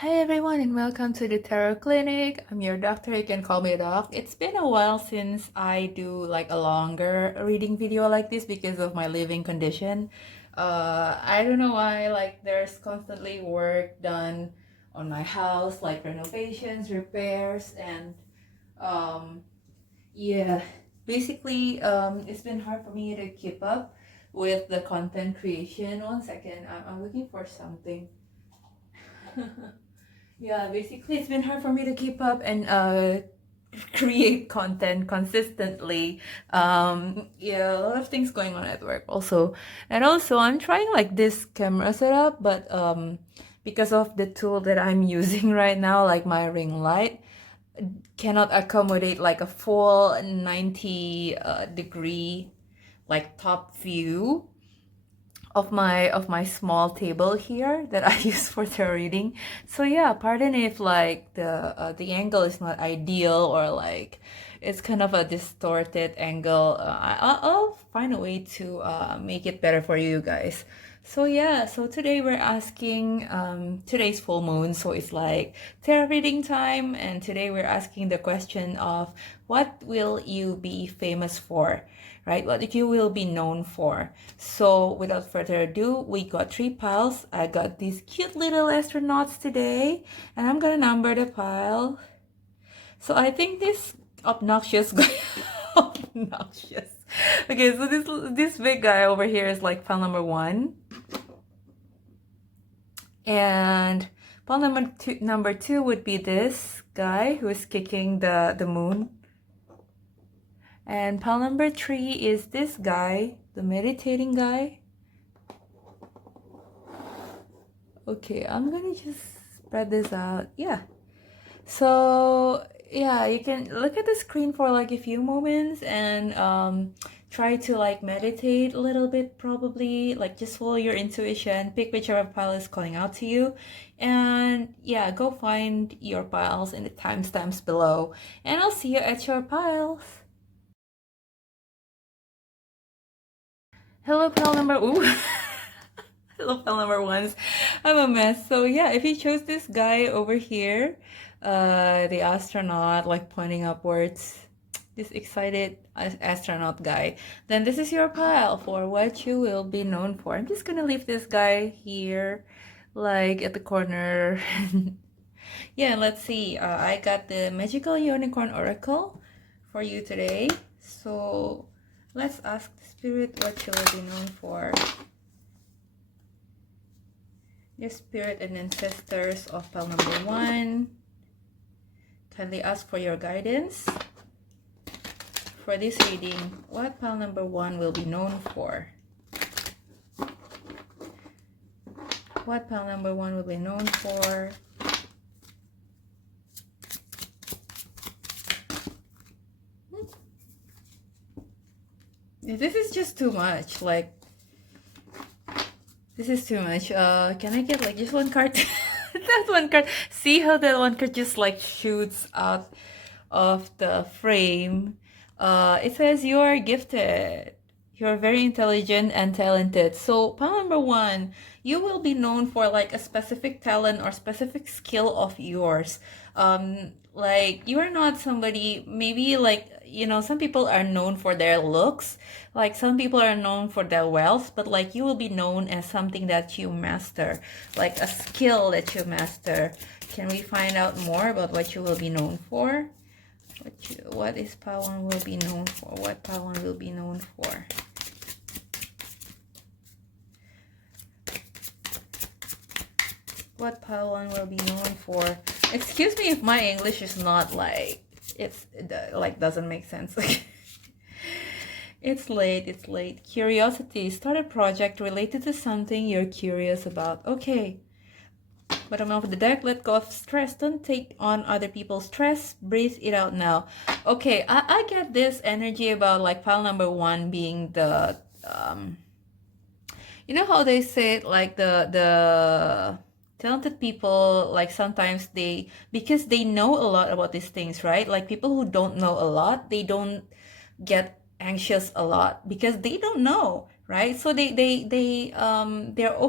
Hi everyone and welcome to the Tarot Clinic. I'm your doctor, you can call me Doc. It's been a while since I do like a longer reading video like this because of my living condition. I don't know why, like there's constantly work done on my house, like renovations, repairs, and um, yeah, basically it's been hard for me to keep up with the content creation. One second, I'm looking for something. Yeah, basically it's been hard for me to keep up and create content consistently. Yeah, a lot of things going on at work also. And also I'm trying like this camera setup, but because of the tool that I'm using right now, like my ring light, cannot accommodate like a full 90 degree like top view of my small table here that I use for tarot reading. So yeah, pardon if like the angle is not ideal or like it's kind of a distorted angle. I'll find a way to make it better for you guys. So yeah, so today we're asking today's full moon, so it's like tarot reading time, and today we're asking the question of what will you be famous for, right? What you will be known for. So without further ado, we got 3 piles. I got these cute little astronauts today, and I'm gonna number the pile. So I think this obnoxious guy, obnoxious. Okay, so this big guy over here is like pile number 1, and pile number two would be this guy who is kicking the moon. And pile number 3 is this guy, the meditating guy. Okay, I'm gonna just spread this out. Yeah. So yeah, you can look at the screen for like a few moments and try to like meditate a little bit, probably like just follow your intuition, pick whichever pile is calling out to you, and yeah, go find your piles in the timestamps below, and I'll see you at your piles. Hello, pile number ooh. Hello, pile number 1s. I'm a mess. So yeah, if you chose this guy over here, the astronaut like pointing upwards, this excited astronaut guy, then this is your pile for what you will be known for. I'm just gonna leave this guy here, like at the corner. Yeah, let's see. I got the Magical Unicorn Oracle for you today. So let's ask the spirit what you will be known for. Your spirit and ancestors of pile number 1, kindly ask for your guidance for this reading. What pile number 1 will be known for? What pile number 1 will be known for? This is just too much. Like, this is too much. Can I get like just one card? That one card. See how that one card just like shoots out of the frame. It says you are gifted. You're very intelligent and talented. So pile number 1, you will be known for like a specific talent or specific skill of yours. Like you are not somebody, maybe like, you know, some people are known for their looks, like some people are known for their wealth, but like you will be known as something that you master, like a skill that you master. Can we find out more about what you will be known for? What is pile 1 will be known for? What pile 1 will be known for? What pile 1 will be known for? Excuse me if my English is not like, it's like doesn't make sense. It's late. Curiosity. Start a project related to something you're curious about. Okay. Bottom of the deck, let go of stress. Don't take on other people's stress. Breathe it out now. Okay, I get this energy about like pile number 1 being the you know how they say it, like the talented people, like sometimes they, because they know a lot about these things, right? Like people who don't know a lot, they don't get anxious a lot because they don't know, right? So they're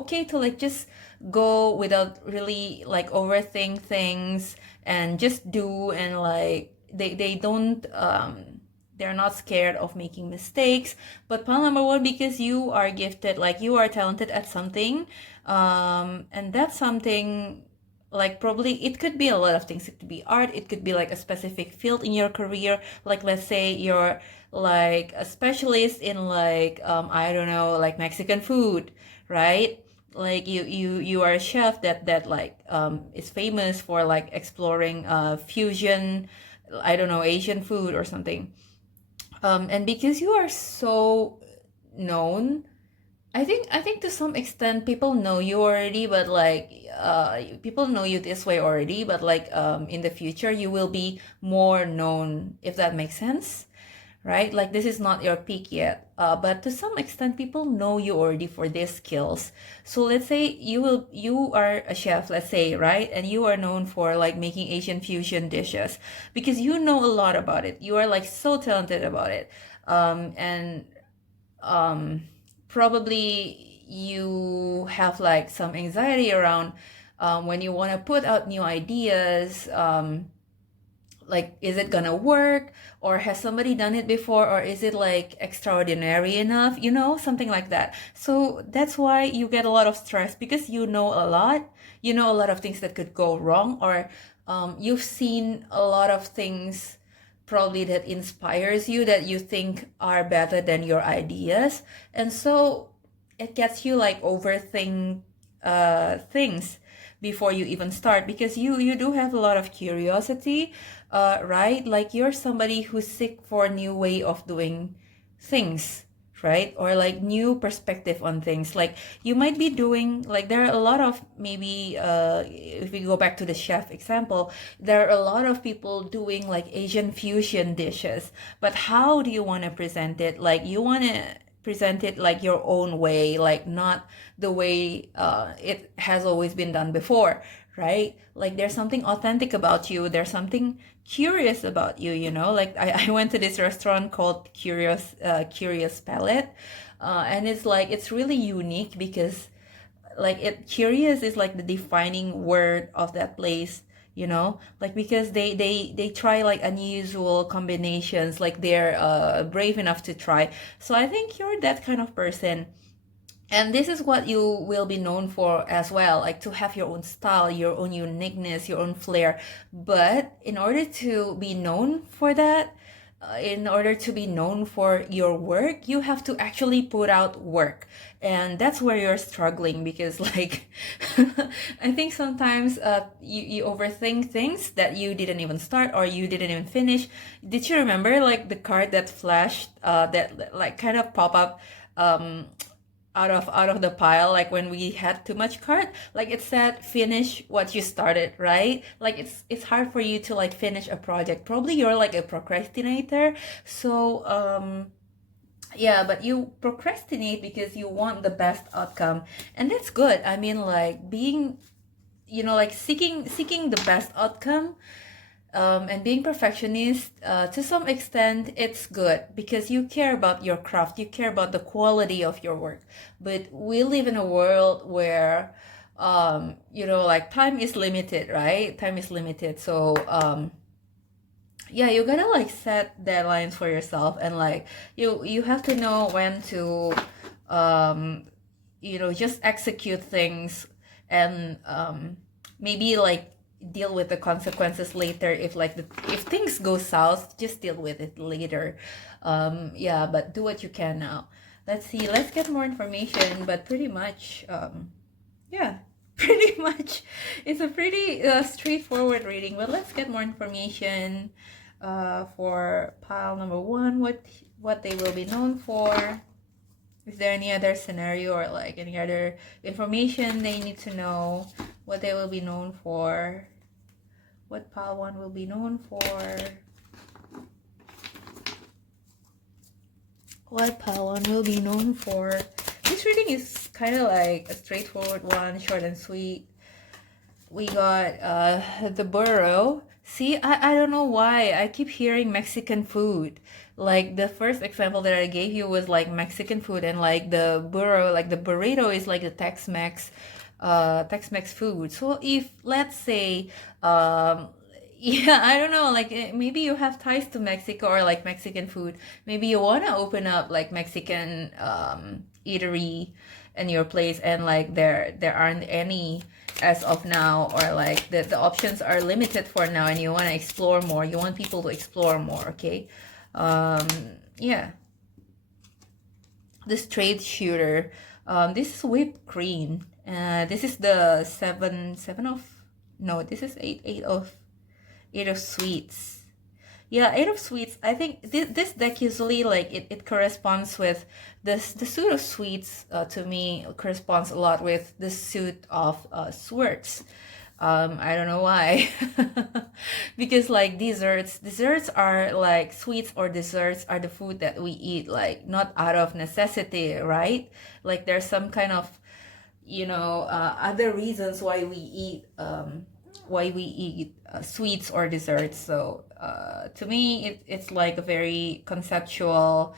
okay to like just go without really like overthink things and just do, and like they don't they're not scared of making mistakes. But pile number one, because you are gifted, like you are talented at something, and that's something, like probably it could be a lot of things. It could be art, it could be like a specific field in your career, like let's say you're like a specialist in like I don't know, like Mexican food, right? Like you are a chef that like is famous for like exploring fusion, I don't know, Asian food or something. And because you are so known, I think to some extent people know you already, but like people know you this way already, but like in the future you will be more known, if that makes sense, right? Like this is not your peak yet, but to some extent people know you already for these skills. So let's say you are a chef, let's say, right? And you are known for like making Asian fusion dishes because you know a lot about it. You are like so talented about it. And um, probably you have like some anxiety around when you want to put out new ideas. Like, is it gonna work, or has somebody done it before, or is it like extraordinary enough, something like that. So that's why you get a lot of stress, because you know a lot of things that could go wrong, or you've seen a lot of things probably that inspires you, that you think are better than your ideas, and so it gets you like overthink things before you even start, because you do have a lot of curiosity, right? Like you're somebody who's sick for a new way of doing things, right? Or like new perspective on things. Like you might be doing, like there are a lot of, maybe if we go back to the chef example, there are a lot of people doing like Asian fusion dishes, but how do you want to present it? Like you want to present it like your own way, like not the way it has always been done before, right? Like there's something authentic about you, there's something curious about you, like I went to this restaurant called Curious Palette, and it's like it's really unique because like it curious is like the defining word of that place, like because they try like unusual combinations, like they're brave enough to try. So I think you're that kind of person, and this is what you will be known for as well, like to have your own style, your own uniqueness, your own flair. But in order to be known for that, in order to be known for your work, you have to actually put out work. And that's where you're struggling, because like I think sometimes you overthink things that you didn't even start or you didn't even finish. Did you remember like the card that flashed, that like kind of pop up out of the pile, like when we had too much card, like it said finish what you started, right? Like it's hard for you to like finish a project. Probably you're like a procrastinator. So yeah, but you procrastinate because you want the best outcome, and that's good. I mean, like being, like seeking the best outcome, and being perfectionist, to some extent it's good because you care about your craft, you care about the quality of your work. But we live in a world where like time is limited, right? Time is limited. So yeah, you gotta like set deadlines for yourself, and like you have to know when to um just execute things, and maybe like deal with the consequences later. If like if things go south, just deal with it later. Yeah, but do what you can now. Let's see, let's get more information, but pretty much yeah, pretty much it's a pretty straightforward reading. But let's get more information for pile number one, what they will be known for. Is there any other scenario or like any other information they need to know? What they will be known for? What pile one will be known for? What pile one will be known for? This reading is kind of like a straightforward one, short and sweet. We got the burrow. See, I don't know why I keep hearing Mexican food. Like the first example that I gave you was like Mexican food, and like the burrito is like the Tex-Mex food. So if let's say, um, yeah, I don't know, like maybe you have ties to Mexico or like Mexican food. Maybe you want to open up like Mexican eatery in your place, and like there aren't any as of now, or like the options are limited for now, and you want to explore more. You want people to explore more, okay? Um, yeah, the straight shooter. This is whipped cream. This is the seven of, no, this is eight of sweets. Yeah, eight of sweets. I think this deck usually like it corresponds with the suit of sweets. To me, corresponds a lot with the suit of swords. I don't know why. Because like desserts are like sweets, or desserts are the food that we eat like not out of necessity, right? Like there's some kind of, other reasons why we eat sweets or desserts. So to me, it's like a very conceptual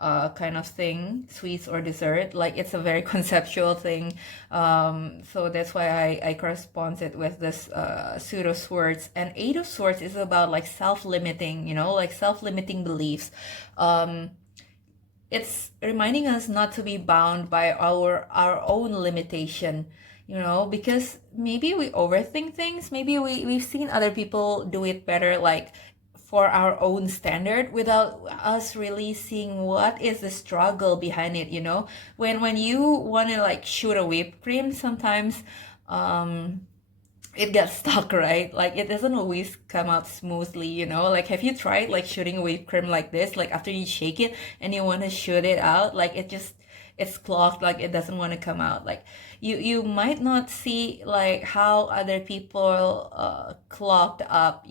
kind of thing, sweets or dessert. Like it's a very conceptual thing. So that's why I correspond it with this suit of swords. And eight of swords is about like self-limiting, like self-limiting beliefs. It's reminding us not to be bound by our own limitation, because maybe we overthink things. Maybe we've seen other people do it better, like for our own standard, without us really seeing what is the struggle behind it. When you want to like shoot a whipped cream, sometimes it gets stuck, right? Like it doesn't always come out smoothly, like have you tried like shooting a whipped cream like this, like after you shake it and you want to shoot it out, like it's clogged, like it doesn't want to come out. Like you might not see like how other people clogged up,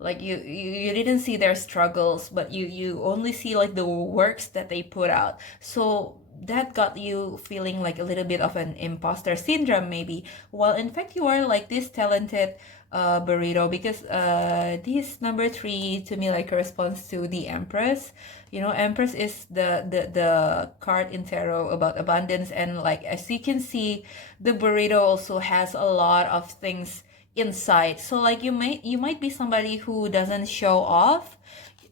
like you didn't see their struggles, but you only see like the works that they put out. So that got you feeling like a little bit of an imposter syndrome, maybe, while in fact you are like this talented burrito. Because this number 3 to me like corresponds to the Empress. Empress is the card in tarot about abundance, and like as you can see, the burrito also has a lot of things inside. So like you might be somebody who doesn't show off.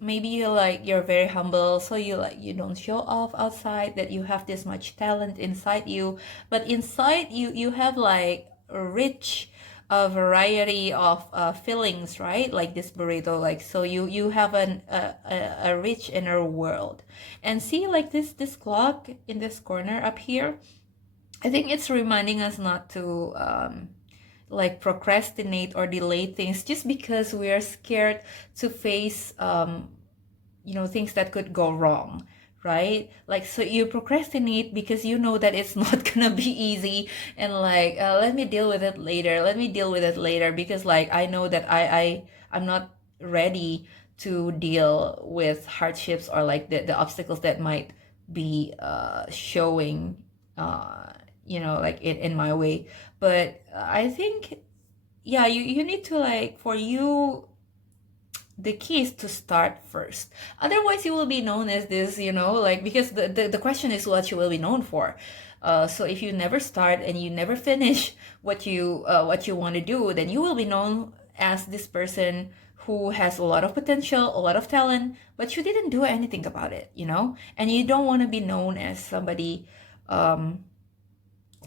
Maybe you're very humble, so you don't show off outside that you have this much talent inside you, but inside you have like a rich variety of fillings, right? Like this burrito, like, so you have a rich inner world. And see, like this clock in this corner up here, I think it's reminding us not to like procrastinate or delay things just because we are scared to face things that could go wrong, right? Like, so you procrastinate because you know that it's not gonna be easy, and like let me deal with it later, because like I know that I'm not ready to deal with hardships or like the obstacles that might be showing like in my way. But I think, yeah, you need to, like, for you, the key is to start first. Otherwise you will be known as this, like, because the question is what you will be known for. So if you never start and you never finish what you want to do, then you will be known as this person who has a lot of potential, a lot of talent, but you didn't do anything about it, and you don't want to be known as somebody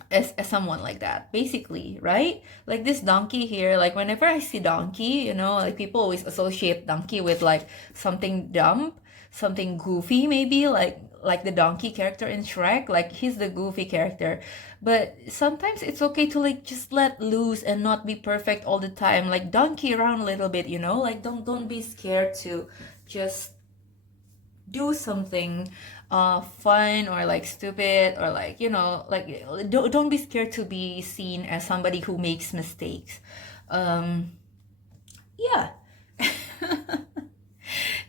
as someone like that, basically, right? Like this donkey here, like whenever I see donkey, like people always associate donkey with like something dumb, something goofy, maybe like the donkey character in Shrek, like he's the goofy character. But sometimes it's okay to like just let loose and not be perfect all the time, like donkey around a little bit, like don't be scared to just do something fun or like stupid, or like like don't be scared to be seen as somebody who makes mistakes. Yeah.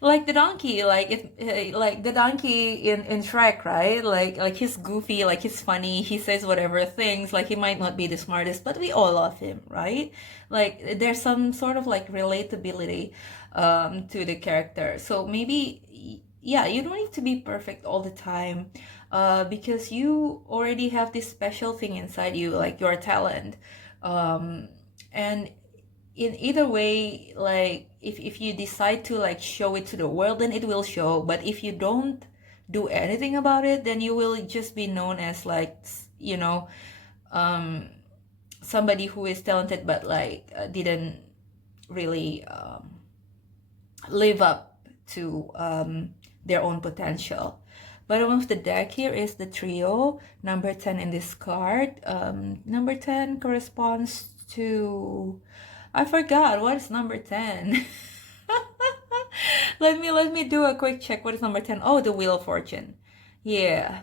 Like the donkey, like like the donkey in Shrek, right? Like he's goofy, like he's funny, he says whatever things, like he might not be the smartest, but we all love him, right? Like there's some sort of like relatability to the character. So maybe yeah, you don't need to be perfect all the time, because you already have this special thing inside you, like your talent. And in either way, like if you decide to like show it to the world, then it will show. But if you don't do anything about it, then you will just be known as like, um somebody who is talented but like didn't really live up to their own potential. Bottom of the deck here is the trio, number 10 in this card. Number 10 corresponds to, I forgot what is number 10. Let me do a quick check. What is number 10? Oh, the Wheel of Fortune. Yeah.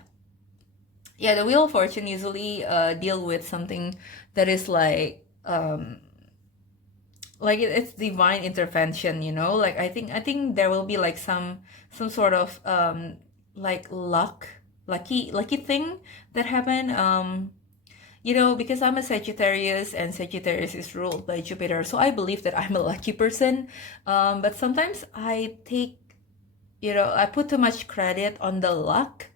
Yeah, the Wheel of Fortune usually deal with something that is like it's divine intervention, like I think there will be like some sort of like lucky thing that happen, because I'm a Sagittarius and Sagittarius is ruled by Jupiter, so I believe that I'm a lucky person. But sometimes I put too much credit on the luck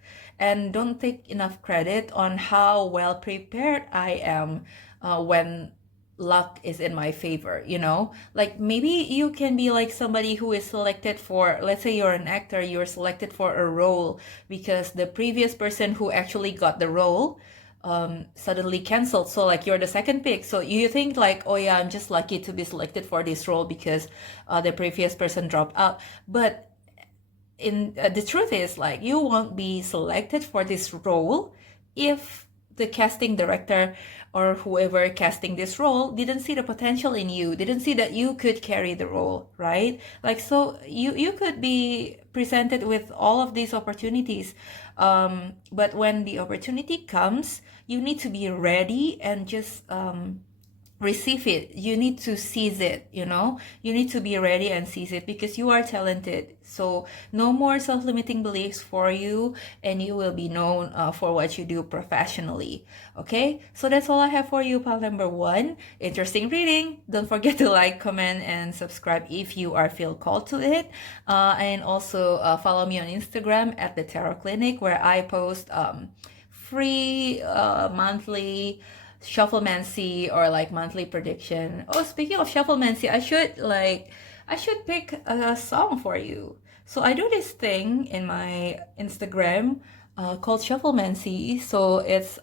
and don't take enough credit on how well prepared I am when luck is in my favor, Like maybe you can be like somebody who is selected for, let's say you're an actor, you're selected for a role because the previous person who actually got the role suddenly canceled. So like you're the second pick. So you think like, oh yeah, I'm just lucky to be selected for this role because the previous person dropped out. But the truth is like you won't be selected for this role if the casting director or whoever casting this role didn't see the potential in you, didn't see that you could carry the role, right? Like, so you could be presented with all of these opportunities, but when the opportunity comes, you need to be ready and just receive it. You need to seize it, you need to be ready and seize it because you are talented. So no more self-limiting beliefs for you, and you will be known for what you do professionally. Okay, so that's all I have for you, pal number one. Interesting reading. Don't forget to like, comment, and subscribe if you are feel called to it, and also follow me on Instagram at the Tarot Clinic, where I post free monthly shufflemancy or like monthly prediction. Oh, speaking of shufflemancy, I should pick a song for you. So I do this thing in my Instagram called shufflemancy. So it's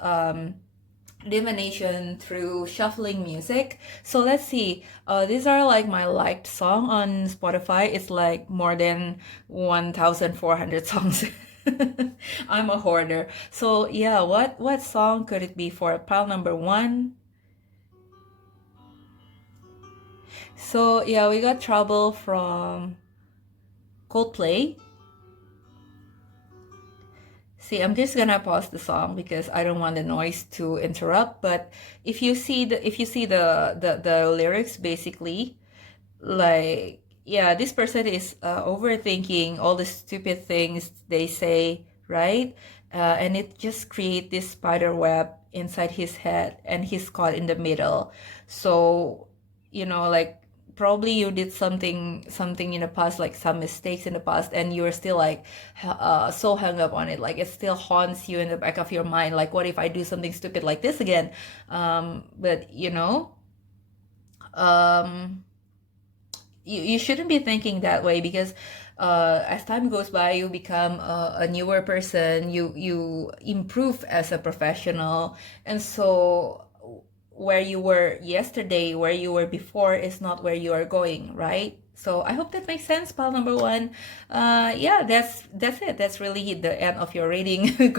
divination through shuffling music. So let's see. These are like my liked song on Spotify. It's like more than 1,400 songs. I'm a hoarder. So yeah, what song could it be for pile number one? So yeah, we got Trouble from Coldplay. See, I'm just gonna pause the song because I don't want the noise to interrupt. But if you see the lyrics, basically, like, yeah, this person is overthinking all the stupid things they say, right? And it just create this spider web inside his head, and he's caught in the middle. So like, probably you did something in the past, like some mistakes in the past, and you're still like so hung up on it, like it still haunts you in the back of your mind, like what if I do something stupid like this again? But um you shouldn't be thinking that way, because as time goes by, you become a newer person, you improve as a professional, and so where you were yesterday, where you were before, is not where you are going, right? So I hope that makes sense, pal number one. Yeah, that's it. That's really the end of your reading.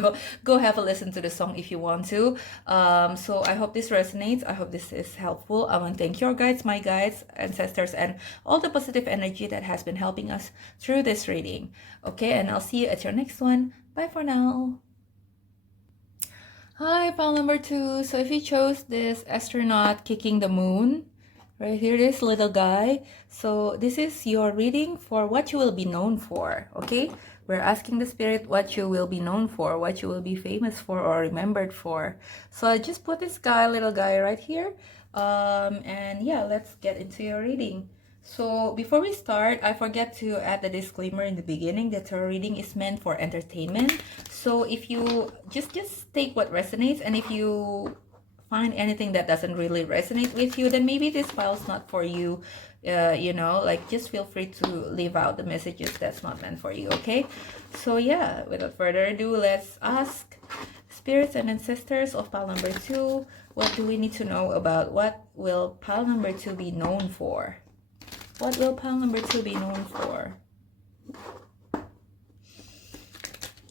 Go have a listen to the song if you want to. So I hope this resonates. I hope this is helpful. I want to thank your guides, my guides, ancestors, and all the positive energy that has been helping us through this reading. Okay, and I'll see you at your next one. Bye for now. Hi, pile number two. So if you chose this astronaut kicking the moon, right here, this little guy. So this is your reading for what you will be known for, okay? We're asking the spirit what you will be known for, what you will be famous for or remembered for. So I just put this guy, little guy right here. And yeah, let's get into your reading. So before we start, I forget to add the disclaimer in the beginning that tarot reading is meant for entertainment. So if you just take what resonates, and if you find anything that doesn't really resonate with you, then maybe this file's not for you. You know, like just feel free to leave out the messages that's not meant for you, okay? So yeah, without further ado, let's ask spirits and ancestors of pile number 2, what do we need to know about what will pile number 2 be known for? What will pile number 2 be known for?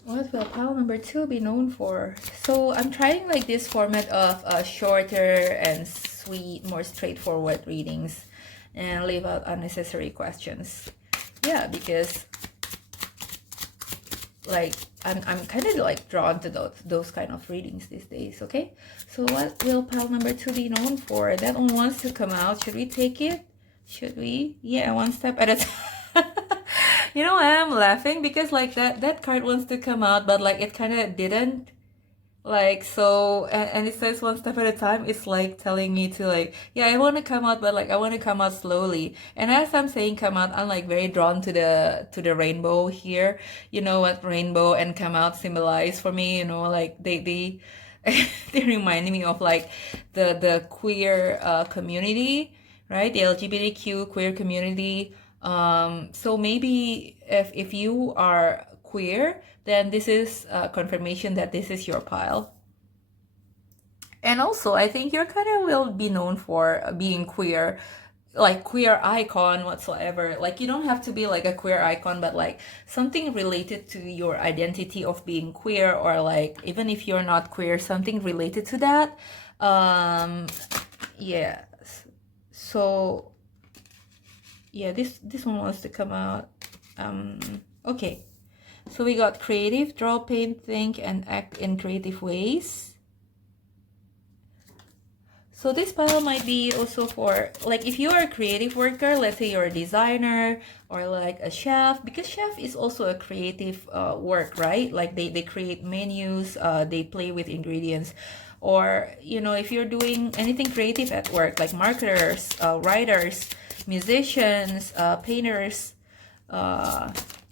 What will pile number 2 be known for? So I'm trying like this format of shorter and sweet, more straightforward readings and leave out unnecessary questions. Yeah, because like I'm kind of like drawn to those kind of readings these days, okay? So what will pile number 2 be known for? That one wants to come out. Should we take it? Should we? Yeah, one step at a time. You know, I'm laughing because like that card wants to come out, but like it kind of didn't. Like, so, and it says one step at a time. It's like telling me to like, yeah, I want to come out, but like I want to come out slowly. And as I'm saying come out, I'm like very drawn to the rainbow here. You know what rainbow and come out symbolize for me, you know, like they they remind me of like the queer community, right? The LGBTQ queer community. So maybe if you are queer, then this is confirmation that this is your pile. And also, I think you kind of will be known for being queer, like queer icon whatsoever. Like you don't have to be like a queer icon, but like something related to your identity of being queer, or like even if you're not queer, something related to that. Yeah. So yeah, this one wants to come out. Okay, so we got creative, draw, paint, think, and act in creative ways. So this pile might be also for, like, if you are a creative worker, let's say you're a designer or like a chef, because chef is also a creative work, right? Like they create menus, they play with ingredients. Or, you know, if you're doing anything creative at work, like marketers, writers, musicians, painters,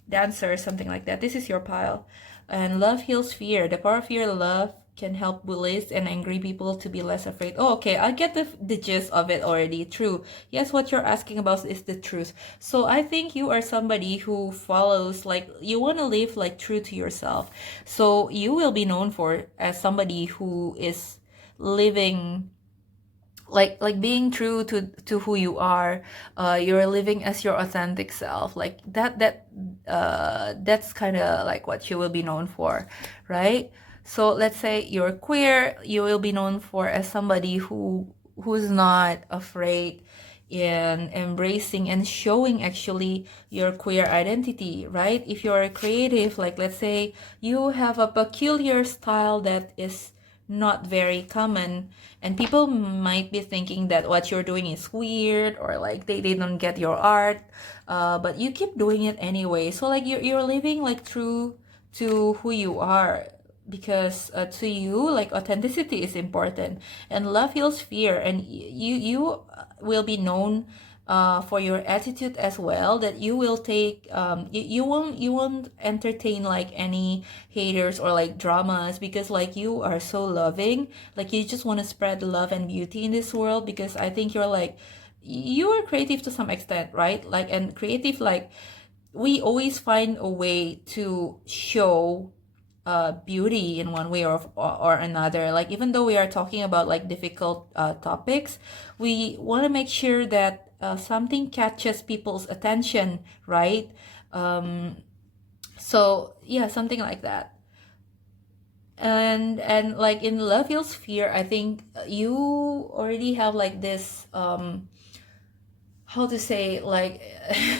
dancers, something like that. This is your pile. And love heals fear. The power of your love can help bullies and angry people to be less afraid. Oh, okay, I get the gist of it already. True. Yes, what you're asking about is the truth. So I think you are somebody who follows, like, you want to live like true to yourself. So you will be known for as somebody who is living like being true to who you are. You're living as your authentic self, like that's kind of like what you will be known for, right? So let's say you're queer, you will be known for as somebody who's not afraid in embracing and showing actually your queer identity, right? If you're a creative, like let's say you have a peculiar style that is not very common, and people might be thinking that what you're doing is weird, or like they don't get your art, but you keep doing it anyway. So like you're living like true to who you are, because to you, like, authenticity is important, and love heals fear, and you will be known for your attitude as well, that you will take you won't entertain like any haters or like dramas, because like you are so loving, like you just want to spread love and beauty in this world, because I think you're like, you are creative to some extent, right? Like, and creative, like, we always find a way to show beauty in one way or another. Like, even though we are talking about like difficult topics, we want to make sure that something catches people's attention, right? So yeah, something like that. And like in love heals fear, I think you already have like this how to say, like,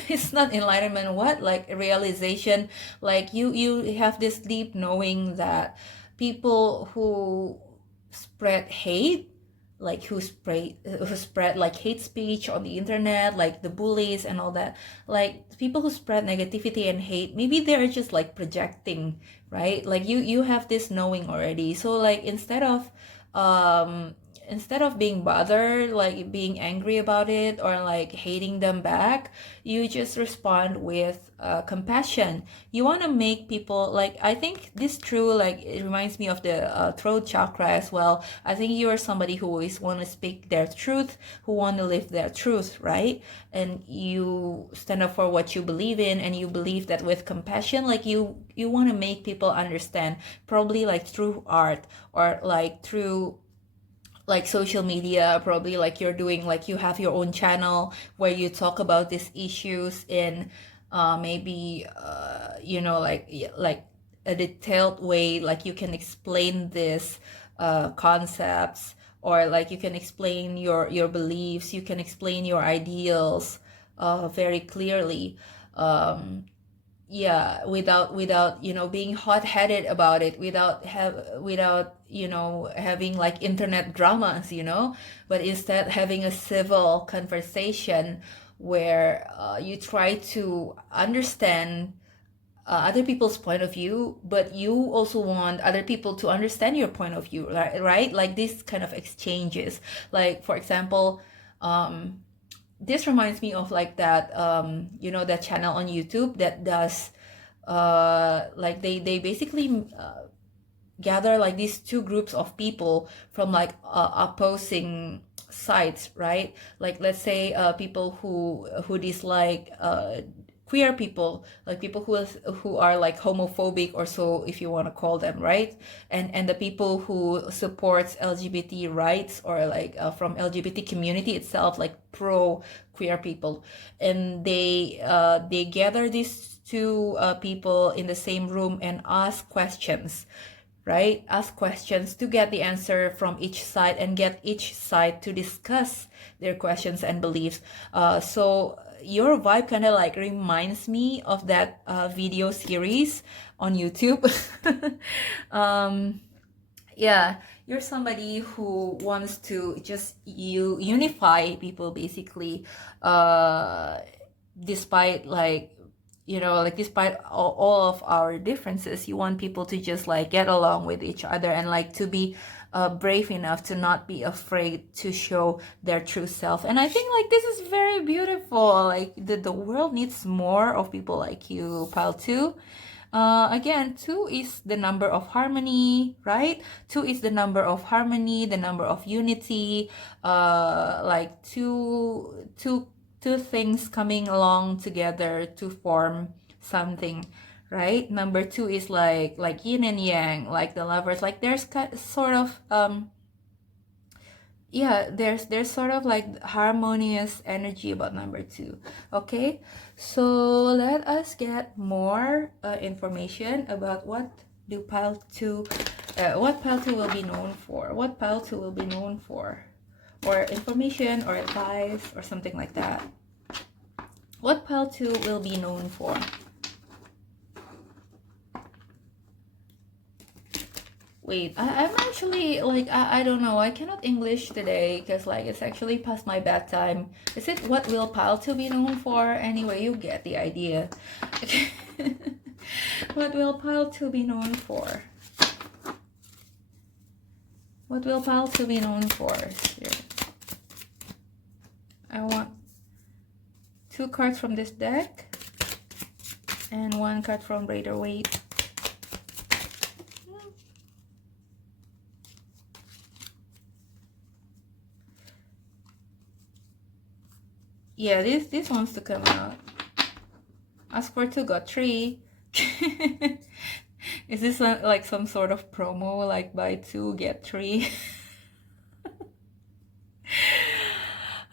it's not enlightenment, what, like realization, like you have this deep knowing that people who spread hate, like who spread like hate speech on the internet, like the bullies and all that, like people who spread negativity and hate, maybe they're just like projecting, right? Like you have this knowing already. So like instead of instead of being bothered, like being angry about it or like hating them back, you just respond with compassion. You want to make people, like, I think this true, like, it reminds me of the throat chakra as well. I think you are somebody who always want to speak their truth, who want to live their truth, right? And you stand up for what you believe in, and you believe that with compassion, like you want to make people understand, probably like through art or like through like social media, probably like you're doing, like you have your own channel where you talk about these issues in maybe you know, like a detailed way, like you can explain this concepts, or like you can explain your beliefs, you can explain your ideals very clearly. Yeah, without you know, being hot-headed about it, without you know, having like internet dramas, you know, but instead having a civil conversation where you try to understand other people's point of view, but you also want other people to understand your point of view, right? Like this kind of exchanges, like for example, this reminds me of like that you know, that channel on YouTube that does like they basically gather like these two groups of people from like opposing sides, right? Like let's say people who dislike queer people, like people who are like homophobic or so, if you want to call them, right? And the people who supports LGBT rights, or like from LGBT community itself, like pro queer people. And they gather these two people in the same room and ask questions, right? Ask questions to get the answer from each side, and get each side to discuss their questions and beliefs. So your vibe kind of like reminds me of that video series on YouTube. Yeah, you're somebody who wants to just unify people, basically, despite like, you know, like despite all of our differences, you want people to just like get along with each other, and like to be brave enough to not be afraid to show their true self. And I think like this is very beautiful. Like the world needs more of people like you, pile 2. Again, 2 is the number of harmony, right? 2 is the number of harmony, the number of unity, like two things coming along together to form something, right? Number 2 is like yin and yang, like the lovers. Like there's sort of yeah, there's sort of like harmonious energy about number 2. Okay, so let us get more information about what do pile 2 what pile 2 will be known for, what pile 2 will be known for, or information or advice or something like that. What pile 2 will be known for? Wait, I'm actually like, I don't know, I cannot English today because like it's actually past my bedtime. Is it what will pile 2 be known for? Anyway, you get the idea. What will pile 2 be known for? What will pile 2 be known for? Here. I want 2 cards from this deck and 1 card from Raider Waite. Yeah, this wants to come out. Ask for 2, got 3. Is this like some sort of promo, like buy 2 get 3?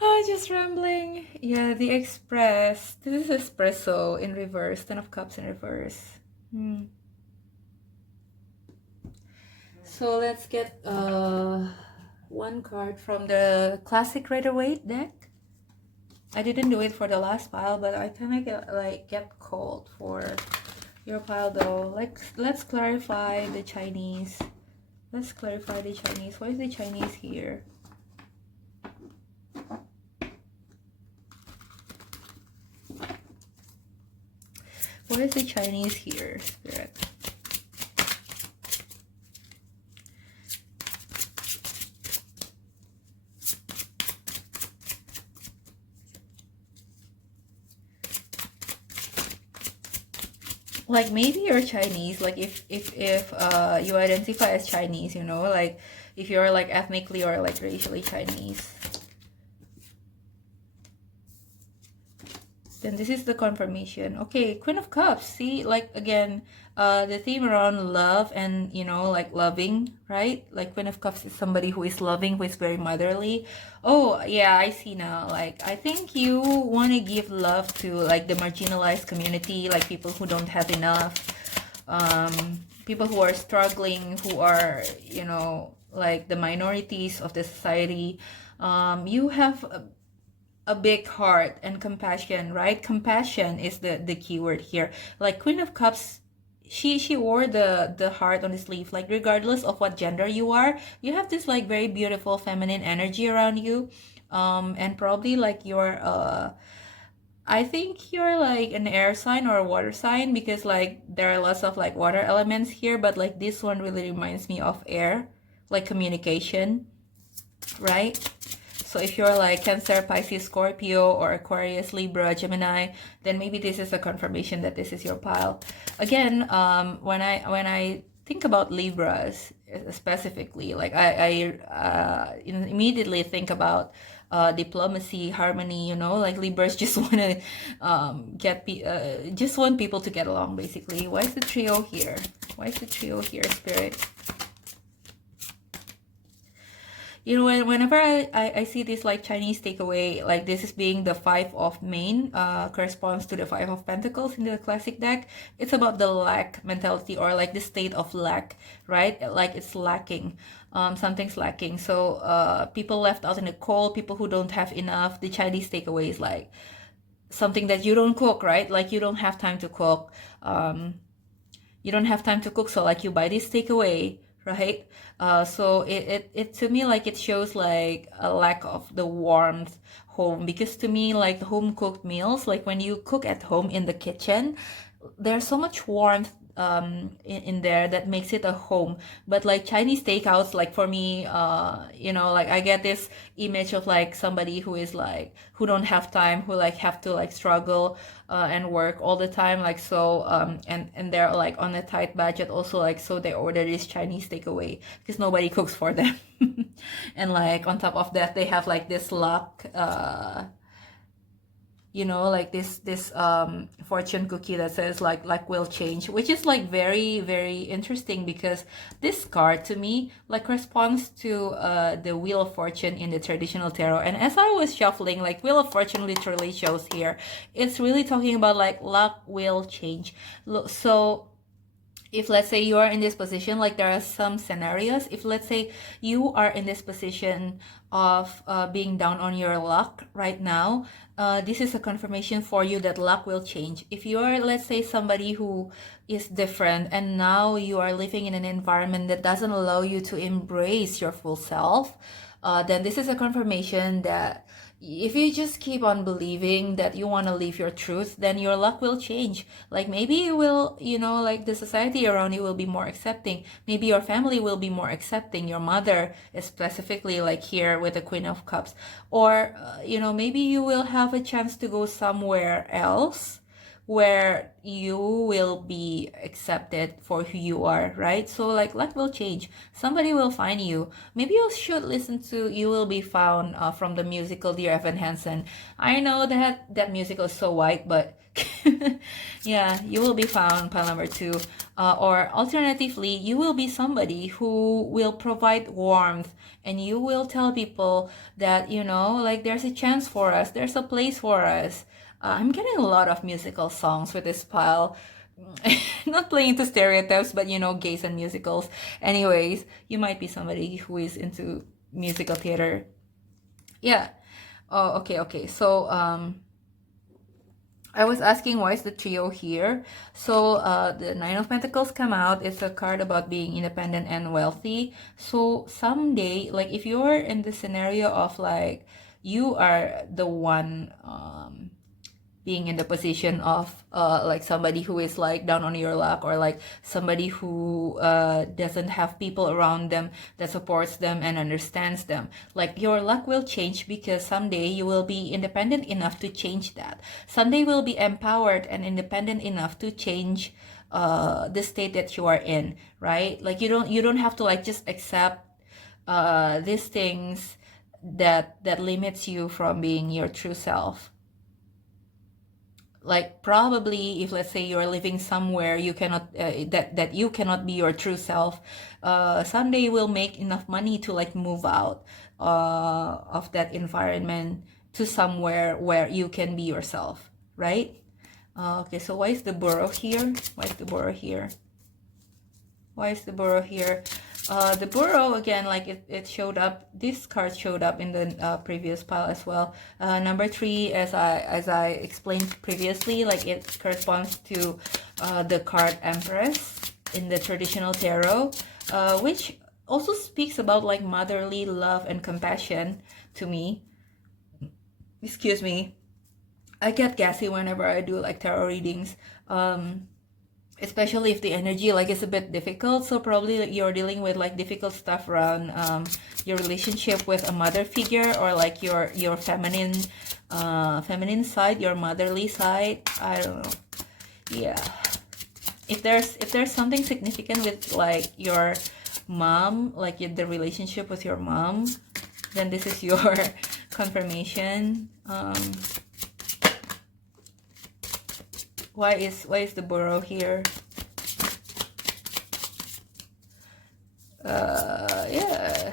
Oh, just rambling. Yeah, the Express. This is espresso in reverse. 10 of Cups in reverse. So let's get 1 card from the classic Rider Waite deck. I didn't do it for the last pile, but I kind of get called for your pile though. Like, let's clarify the Chinese. Let's clarify the Chinese. Why is the Chinese here? What is the Chinese here, Spirit? like maybe you're Chinese, like if you identify as Chinese, you know, like if you're like ethnically or like racially Chinese, then this is the confirmation. Okay, Queen of Cups. See, like again, the theme around love and, you know, like loving, right? Like Queen of Cups is somebody who is loving, who is very motherly. Oh, yeah, I see now. Like I think you want to give love to like the marginalized community, like people who don't have enough, people who are struggling, who are, you know, like the minorities of the society. You have a big heart and compassion, right? Compassion is the key word here. Like Queen of Cups, she wore the heart on the sleeve. Like regardless of what gender you are, you have this like very beautiful feminine energy around you. And probably like you're I think you're like an air sign or a water sign, because like there are lots of like water elements here, but like this one really reminds me of air, like communication, right? So if you're like Cancer, Pisces, Scorpio, or Aquarius, Libra, Gemini, then maybe this is a confirmation that this is your pile. Again, when I think about Libras specifically, like I immediately think about diplomacy, harmony. You know, like Libras just want to just want people to get along. Basically, why is the trio here? Why is the trio here, Spirit? You know, whenever I see this like Chinese takeaway, like this is being the Five of Main, corresponds to the Five of Pentacles in the classic deck. It's about the lack mentality, or like the state of lack, right? Like it's lacking, something's lacking. So people left out in the cold, people who don't have enough. The Chinese takeaway is like something that you don't cook, right? Like you don't have time to cook. You don't have time to cook, so like you buy this takeaway, right? So it to me, like it shows like a lack of the warmth home, because to me, like the home cooked meals, like when you cook at home in the kitchen, there's so much warmth in there that makes it a home. But like Chinese takeouts, like for me, you know, like I get this image of like somebody who is like who don't have time, who like have to like struggle and work all the time, like so and they're like on a tight budget also, like so they order this Chinese takeaway because nobody cooks for them. And like on top of that, they have like this luck, you know, like this fortune cookie that says like luck will change, which is like very very interesting, because this card to me like corresponds to the Wheel of Fortune in the traditional tarot. And as I was shuffling, like Wheel of Fortune literally shows here, it's really talking about like luck will change. So if let's say you are in this position, like there are some scenarios, if let's say you are in this position of being down on your luck right now, this is a confirmation for you that luck will change. If you are, let's say, somebody who is different and now you are living in an environment that doesn't allow you to embrace your full self, then this is a confirmation that if you just keep on believing that you want to live your truth, then your luck will change. Like maybe you will, you know, like the society around you will be more accepting. Maybe your family will be more accepting. Your mother, specifically, like here with the Queen of Cups. Or, you know, maybe you will have a chance to go somewhere else where you will be accepted for who you are, right? So like luck will change. Somebody will find you. Maybe you should listen to You Will Be Found from the musical Dear Evan Hansen. I know that that musical is so white, but yeah, You Will Be Found, pile number 2. Or alternatively, you will be somebody who will provide warmth, and you will tell people that, you know, like there's a chance for us, there's a place for us. I'm getting a lot of musical songs with this pile. Not playing to stereotypes, but you know, gays and musicals. Anyways, you might be somebody who is into musical theater. Yeah. Oh, okay. So, I was asking why is the trio here. So the Nine of Pentacles come out. It's a card about being independent and wealthy. So someday, like if you're in the scenario of like you are the one being in the position of like somebody who is like down on your luck, or like somebody who doesn't have people around them that supports them and understands them. Like your luck will change because someday you will be independent enough to change that. Someday you will be empowered and independent enough to change the state that you are in, right? Like you don't have to like just accept these things that limits you from being your true self. Like probably if let's say you're living somewhere you cannot that you cannot be your true self, someday you will make enough money to like move out of that environment to somewhere where you can be yourself, right? Okay, so why is the burrow here? Why is the burrow here? Why is the burrow here? The burrow, again, like it showed up, this card showed up in the previous pile as well. Number 3, as I explained previously, like it corresponds to the card Empress in the traditional tarot, which also speaks about like motherly love and compassion to me. Excuse me. I get gassy whenever I do like tarot readings. Especially if the energy like is a bit difficult, so probably like, you're dealing with like difficult stuff around your relationship with a mother figure, or like your feminine side, your motherly side. I don't know. Yeah, if there's something significant with like your mom, like the relationship with your mom, then this is your confirmation. Why is the burrow here? Yeah,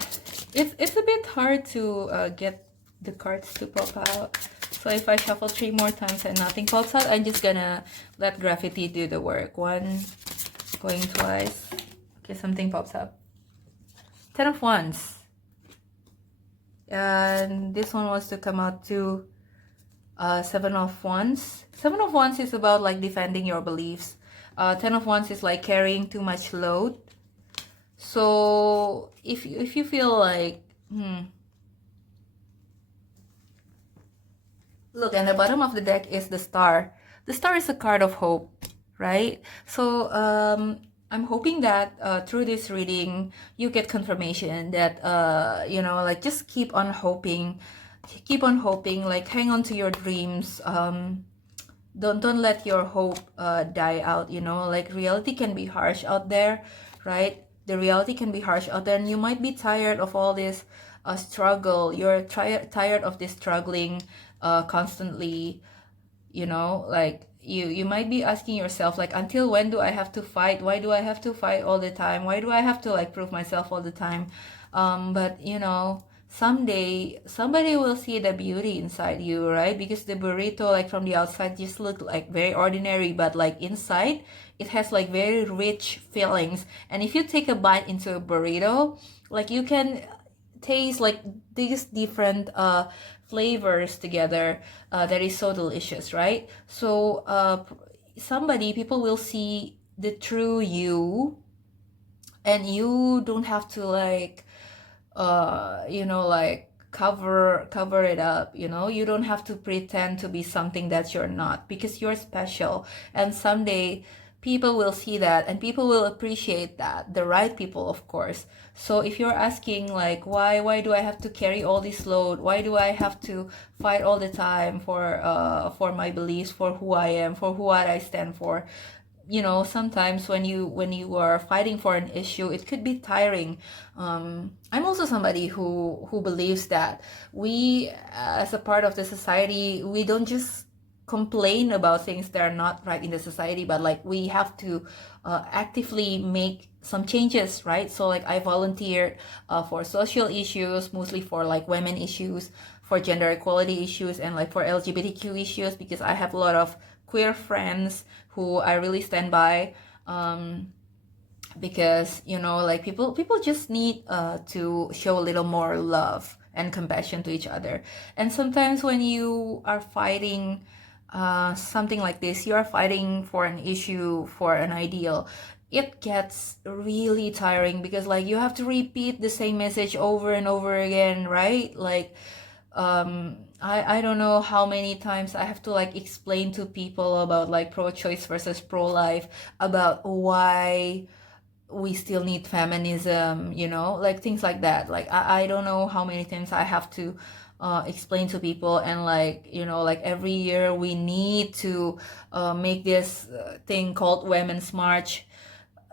it's a bit hard to get the cards to pop out. So if I shuffle 3 more times and nothing pops out, I'm just gonna let graffiti do the work. 1, going twice. Okay, something pops up. 10 of Wands. And this one was to come out to 7 of Wands. 7 of Wands is about like defending your beliefs. 10 of Wands is like carrying too much load. So if you feel like look, and the bottom of the deck is the Star. The Star is a card of hope, right? So I'm hoping that through this reading you get confirmation that you know, like just keep on hoping, like hang on to your dreams. Don't let your hope die out, you know. Like reality can be harsh out there, right? The reality can be harsh out there, and you might be tired of all this struggle. You're tired of this struggling constantly, you know. Like you might be asking yourself, like, until when do I have to fight? Why do I have to fight all the time? Why do I have to like prove myself all the time? But you know, someday somebody will see the beauty inside you, right? Because the burrito, like from the outside, just look like very ordinary, but like inside it has like very rich feelings. And if you take a bite into a burrito, like you can taste like these different flavors together that is so delicious, right? So people will see the true you, and you don't have to like you know, like cover it up, you know. You don't have to pretend to be something that you're not, because you're special. And someday people will see that, and people will appreciate that, the right people, of course. So if you're asking like, why do I have to carry all this load? Why do I have to fight all the time for my beliefs, for who I am, for what I stand for? You know, sometimes when you are fighting for an issue, it could be tiring. I'm also somebody who believes that we, as a part of the society, we don't just complain about things that are not right in the society, but like we have to actively make some changes, right? So like I volunteered for social issues, mostly for like women issues, for gender equality issues, and like for LGBTQ issues, because I have a lot of queer friends who I really stand by, because you know, like people just need to show a little more love and compassion to each other. And sometimes when you are fighting something like this, you are fighting for an issue, for an ideal, it gets really tiring, because like you have to repeat the same message over and over again, right? Like I don't know how many times I have to like explain to people about like pro-choice versus pro-life, about why we still need feminism, you know, like things like that. Like I don't know how many times I have to explain to people, and like, you know, like every year we need to make this thing called Women's March,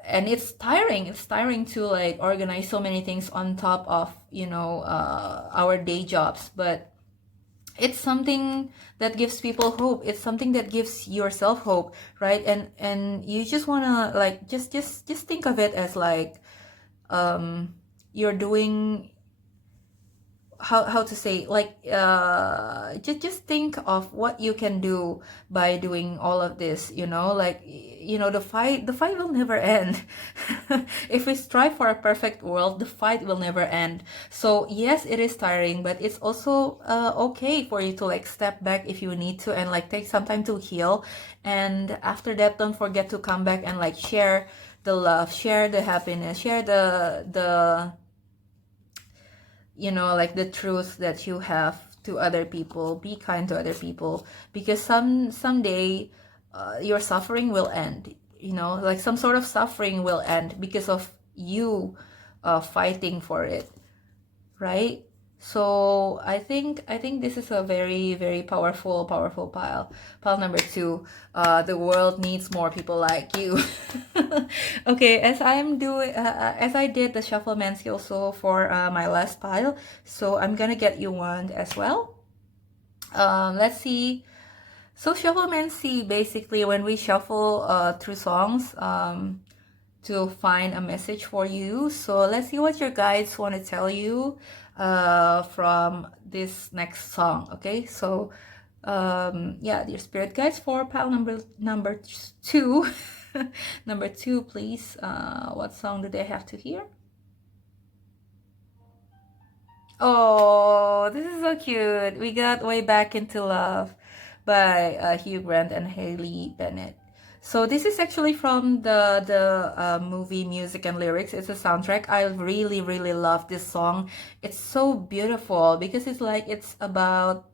and it's tiring to like organize so many things on top of, you know, our day jobs. But it's something that gives people hope, it's something that gives yourself hope, right? And you just want to like just think of it as like you're doing, how to say, like just think of what you can do by doing all of this, you know, like, you know, the fight will never end. If we strive for a perfect world, the fight will never end. So yes, it is tiring, but it's also okay for you to like step back if you need to, and like take some time to heal. And after that, don't forget to come back and like share the love, share the happiness, share the you know, like the truth that you have to other people. Be kind to other people, because someday your suffering will end, you know, like some sort of suffering will end because of you fighting for it, right? So I think this is a very very powerful pile number two. The world needs more people like you. Okay, as I did the shufflemancy also for my last pile, so I'm gonna get you one as well. Let's see. So shufflemancy, basically when we shuffle through songs, to find a message for you. So let's see what your guides want to tell you from this next song. Okay, so yeah, dear spirit guides for pile number two. Number two, please. What song do they have to hear? Oh, this is so cute. We got Way Back into Love by Hugh Grant and Haley Bennett. So this is actually from the movie Music and Lyrics. It's a soundtrack. I really really love this song. It's so beautiful because it's like it's about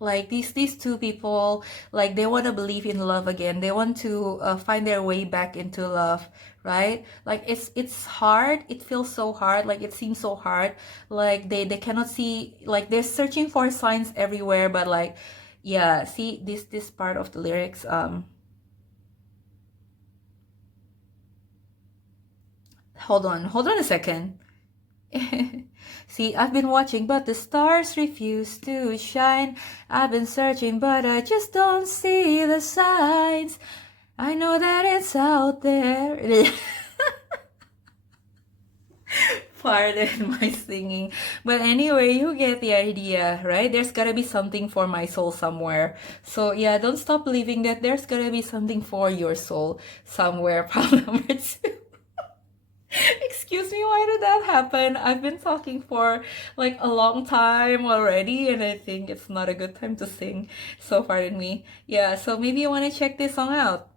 like these two people, like they want to believe in love again, they want to find their way back into love, right? Like it's hard, it feels so hard, like it seems so hard, like they cannot see, like they're searching for signs everywhere, but like, yeah, see this part of the lyrics. Hold on a second. See, I've been watching, but the stars refuse to shine. I've been searching, but I just don't see the signs. I know that it's out there. Pardon my singing. But anyway, you get the idea, right? There's gotta be something for my soul somewhere. So yeah, don't stop believing that there's gotta be something for your soul somewhere. Problem number two. Excuse me, why did that happen? I've been talking for like a long time already, and I think it's not a good time to sing. So pardon me. Yeah, so maybe you want to check this song out.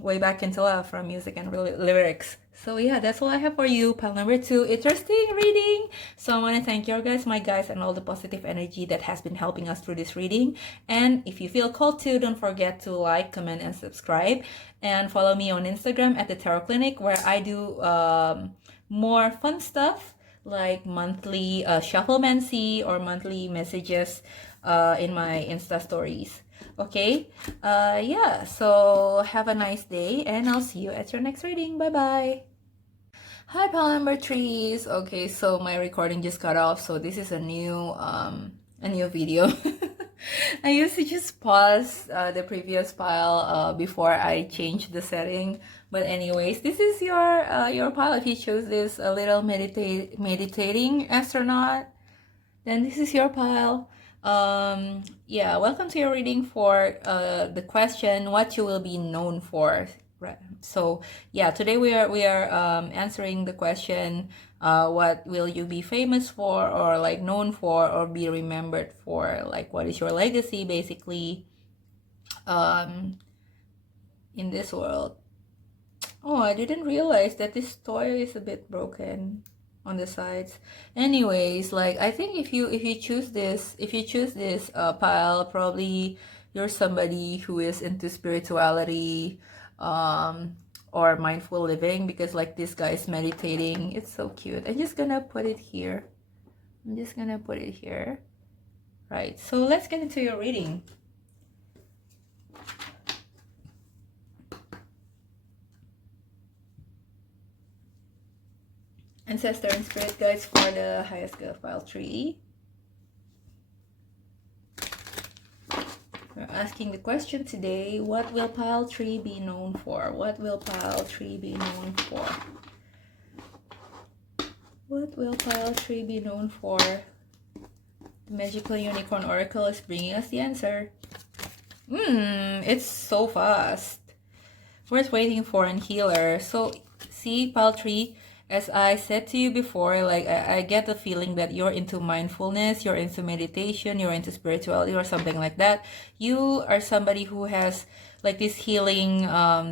Way Back into Love from Music and Lyrics. So yeah, that's all I have for you. Pile number two, interesting reading. So I want to thank you guys, my guys, and all the positive energy that has been helping us through this reading. And if you feel called to, don't forget to like, comment, and subscribe. And follow me on Instagram at the Tarot Clinic, where I do more fun stuff like monthly shufflemancy or monthly messages in my Insta stories. Okay, yeah, so have a nice day, and I'll see you at your next reading. Bye bye. Hi, pal number threes. Okay, so my recording just cut off, so this is a new video. I used to just pause the previous pile before I change the setting. But anyways, this is your pile. If you chose this a little meditating astronaut, then this is your pile. Yeah, welcome to your reading for the question, what you will be known for. Right. So yeah, today we are answering the question, what will you be famous for, or like known for, or be remembered for? Like, what is your legacy, basically, um, in this world? Oh, I didn't realize that this toy is a bit broken. on the sides. Anyways, like I think if you choose this, pile, probably you're somebody who is into spirituality, um or mindful living, because like this guy is meditating. It's so cute. I'm just gonna put it here. Right, so let's get into your reading. Ancestor and spirit guides for the highest good of pile 3. We're asking the question today, what will pile 3 be known for? What will pile 3 be known for? What will pile 3 be known for? The Magical Unicorn Oracle is bringing us the answer. It's so fast. Worth waiting for and healer. So, see, pile 3, as I said to you before, like I get the feeling that you're into mindfulness, you're into meditation, you're into spirituality or something like that. You are somebody who has like this healing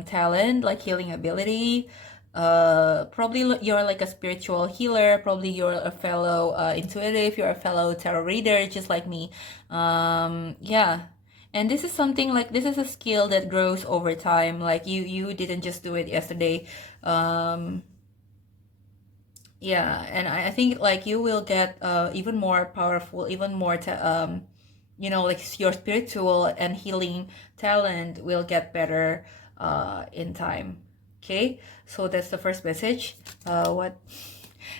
talent, like healing ability. Probably you're like a spiritual healer. Probably you're a fellow intuitive. You're a fellow tarot reader, just like me. Yeah. And this is something like, this is a skill that grows over time. Like you didn't just do it yesterday. Yeah, and I think like you will get even more powerful, even more like your spiritual and healing talent will get better in time. Okay, so that's the first message. What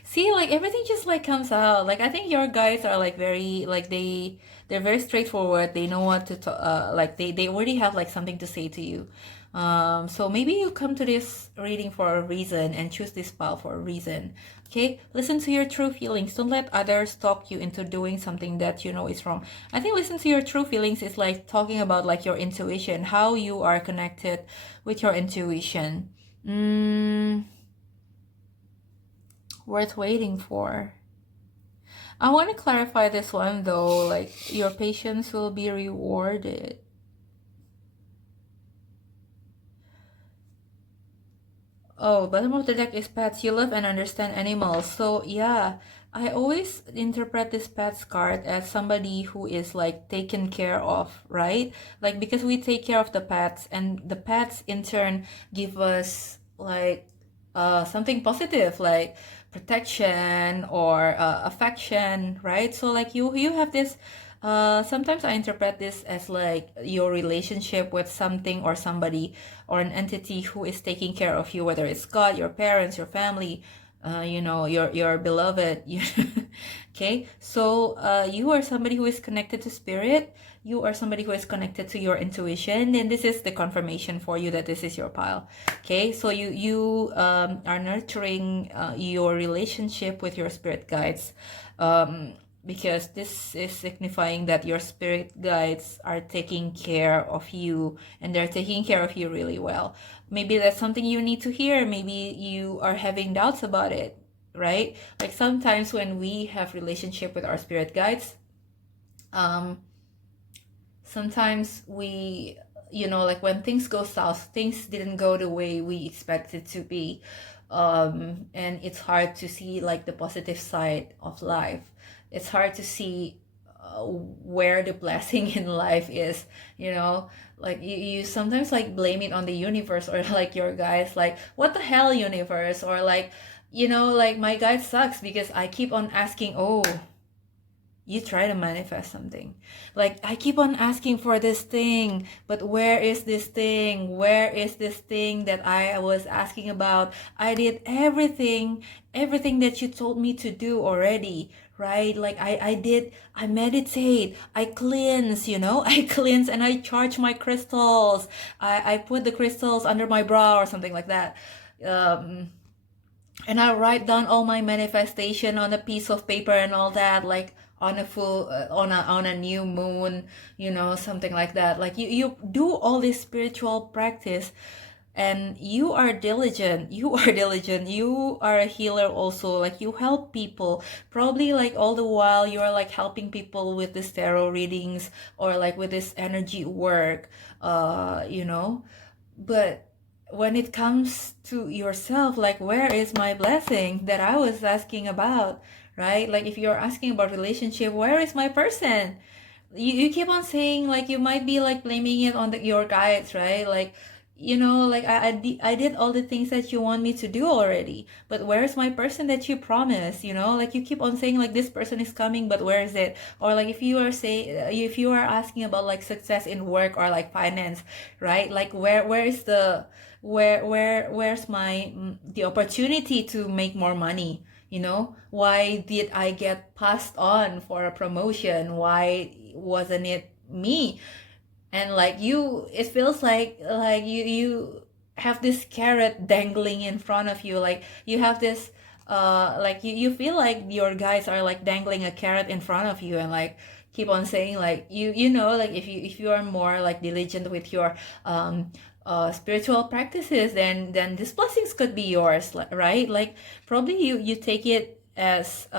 See, like everything just like comes out. Like I think your guys are like very like they're very straightforward. They know what to like they already have like something to say to you. So maybe you come to this reading for a reason and choose this pile for a reason. Okay, listen to your true feelings. Don't let others talk you into doing something that you know is wrong. I think listen to your true feelings is like talking about like your intuition, how you are connected with your intuition. Worth waiting for. I want to clarify this one though, like your patience will be rewarded. Oh, bottom of the deck is pets. You love and understand animals. So yeah, I always interpret this pets card as somebody who is like taken care of, right? Like because we take care of the pets and the pets in turn give us like something positive, like protection or affection, right? So like you have this sometimes I interpret this as like your relationship with something or somebody or an entity who is taking care of you, whether it's God, your parents, your family, your beloved. Okay, so you are somebody who is connected to spirit. You are somebody who is connected to your intuition, and this is the confirmation for you that this is your pile. Okay, so you are nurturing your relationship with your spirit guides. Because this is signifying that your spirit guides are taking care of you and they're taking care of you really well. Maybe that's something you need to hear. Maybe you are having doubts about it, right? Like sometimes when we have relationship with our spirit guides, sometimes we, like when things go south, things didn't go the way we expected to be. And it's hard to see like the positive side of life. It's hard to see where the blessing in life is, like you sometimes like blame it on the universe or like your guys, like what the hell universe, or like like my guy sucks because I keep on asking. Oh, you try to manifest something, like I keep on asking for this thing, but where is this thing? Where is this thing that I was asking about? I did everything that you told me to do already, right? Like I meditate, I cleanse, I cleanse and I charge my crystals. I put the crystals under my brow or something like that. And I write down all my manifestation on a piece of paper and all that, like on a full on a new moon, something like that. Like you do all this spiritual practice, and you are diligent. You are a healer also. Like you help people. Probably like all the while you are like helping people with this tarot readings or like with this energy work, but when it comes to yourself, like, where is my blessing that I was asking about, right? Like, if you're asking about relationship, where is my person? You keep on saying, like, you might be like blaming it on your guides, right? Like, like, I did all the things that you want me to do already, but where's my person that you promised? Like, you keep on saying, like, this person is coming, but where is it? Or like, if you are asking about like success in work or like finance, right? Like, where is the where's my the opportunity to make more money? Why did I get passed on for a promotion? Why wasn't it me? And like, it feels like you have this carrot dangling in front of you. Like, you have this like, you feel like your guys are like dangling a carrot in front of you, and like keep on saying, like, like, if you are more like diligent with your spiritual practices, then these blessings could be yours, right? Like, probably you take it as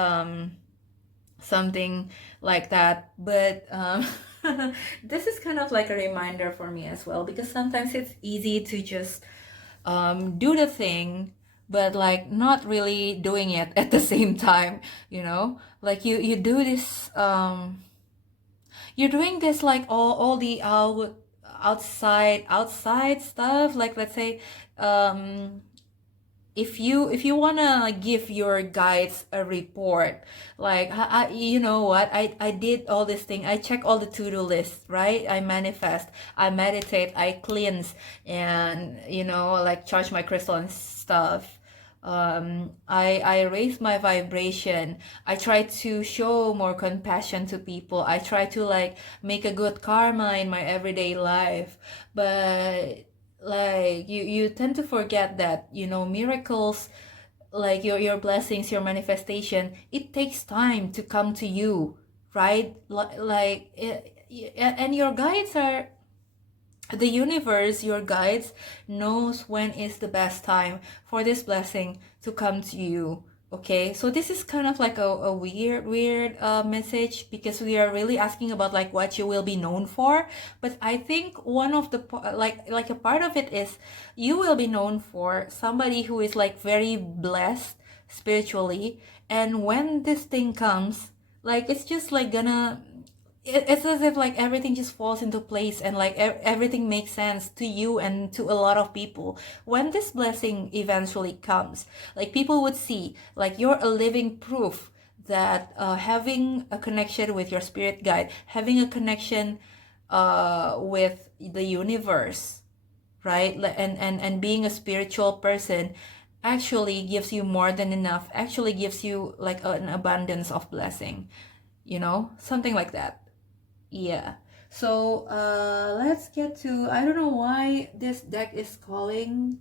something like that. But this is kind of like a reminder for me as well, because sometimes it's easy to just do the thing, but like not really doing it at the same time. Like, you do this, you're doing this, like, all the outside stuff. Like, let's say, if you want to like give your guides a report, like, you know what, I did all this thing, I check all the to-do lists, right? I manifest, I meditate, I cleanse, and like, charge my crystal and stuff. I raise my vibration, I try to show more compassion to people, I try to like make a good karma in my everyday life. But like, you tend to forget that miracles, like your blessings, your manifestation, it takes time to come to you, right? Like, and your guides are the universe. Your guides knows when is the best time for this blessing to come to you. Okay, so this is kind of like a weird message, because we are really asking about like what you will be known for. But I think one of the like a part of it is, you will be known for somebody who is like very blessed spiritually, and when this thing comes, like, it's just like gonna, it's as if like everything just falls into place, and like everything makes sense to you and to a lot of people when this blessing eventually comes. Like, people would see, like, you're a living proof that having a connection with your spirit guide, having a connection with the universe, right? And being a spiritual person actually gives you more than enough, actually gives you like an abundance of blessing, something like that. Yeah. So let's get to, I don't know why this deck is calling.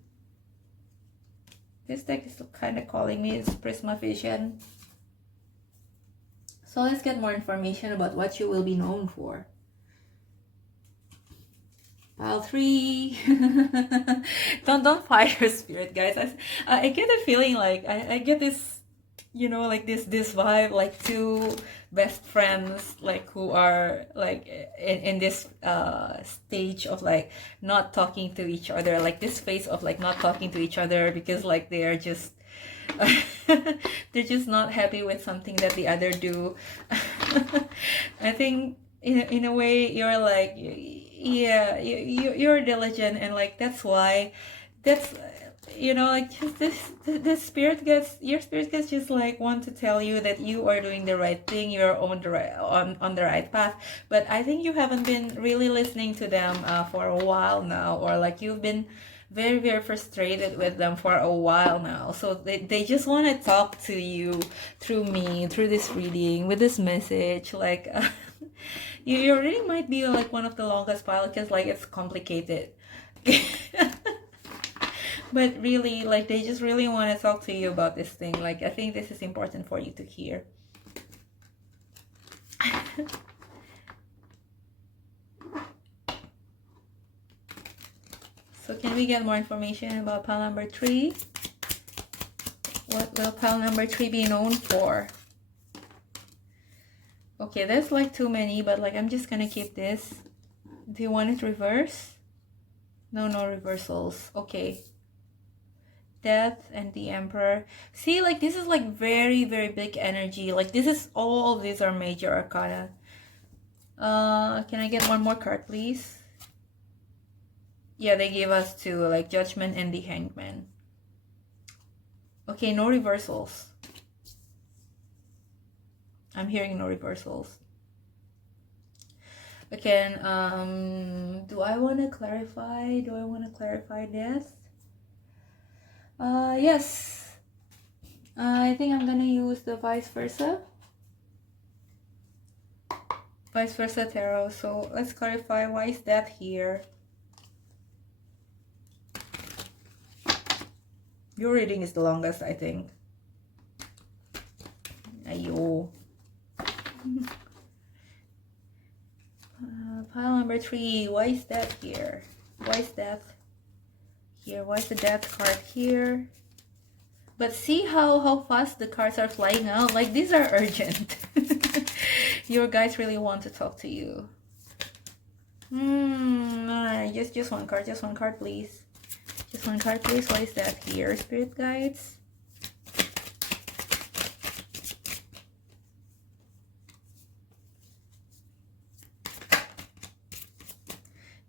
This deck is kind of calling me. It's Prisma Vision. So let's get more information about what you will be known for. Pile 3. don't fight your spirit, guys. I get a feeling like I get this, like this vibe, like two best friends, like, who are like in this stage of like not talking to each other, like this phase of like not talking to each other, because like they are just they're just not happy with something that the other do. I think in a way you're like, yeah, you're diligent, and like that's like, just this spirit gets, your spirit gets just like want to tell you that you are doing the right thing, you're on the right path. But I think you haven't been really listening to them for a while now, or like you've been very, very frustrated with them for a while now. So they just want to talk to you through me, through this reading, with this message. Like, your reading might be like one of the longest files, because like it's complicated. But really, like, they just really want to talk to you about this thing. Like, I think this is important for you to hear. So can we get more information about pile number 3? What will pile number 3 be known for? Okay, there's like too many, but like I'm just gonna keep this. Do you want it reverse? No, no reversals. Okay. Death and the Emperor. See, like this is like very, very big energy. Like this is all of these are major arcana. Can I get one more card, please? Yeah, they gave us two, like Judgment and the Hangman. Okay, no reversals. I'm hearing no reversals. Again, do I want to clarify? Do I want to clarify this? Yes. I think I'm gonna use the vice versa. Vice versa tarot. So let's clarify, why is that here? Your reading is the longest, I think. Ayo. Pile number 3. Why is that here? Why is that here? Why is the death card here? But see how fast the cards are flying out. Like these are urgent. Your guys really want to talk to you. Just one card. Just one card, please. Just one card, please. Why is that here, spirit guides?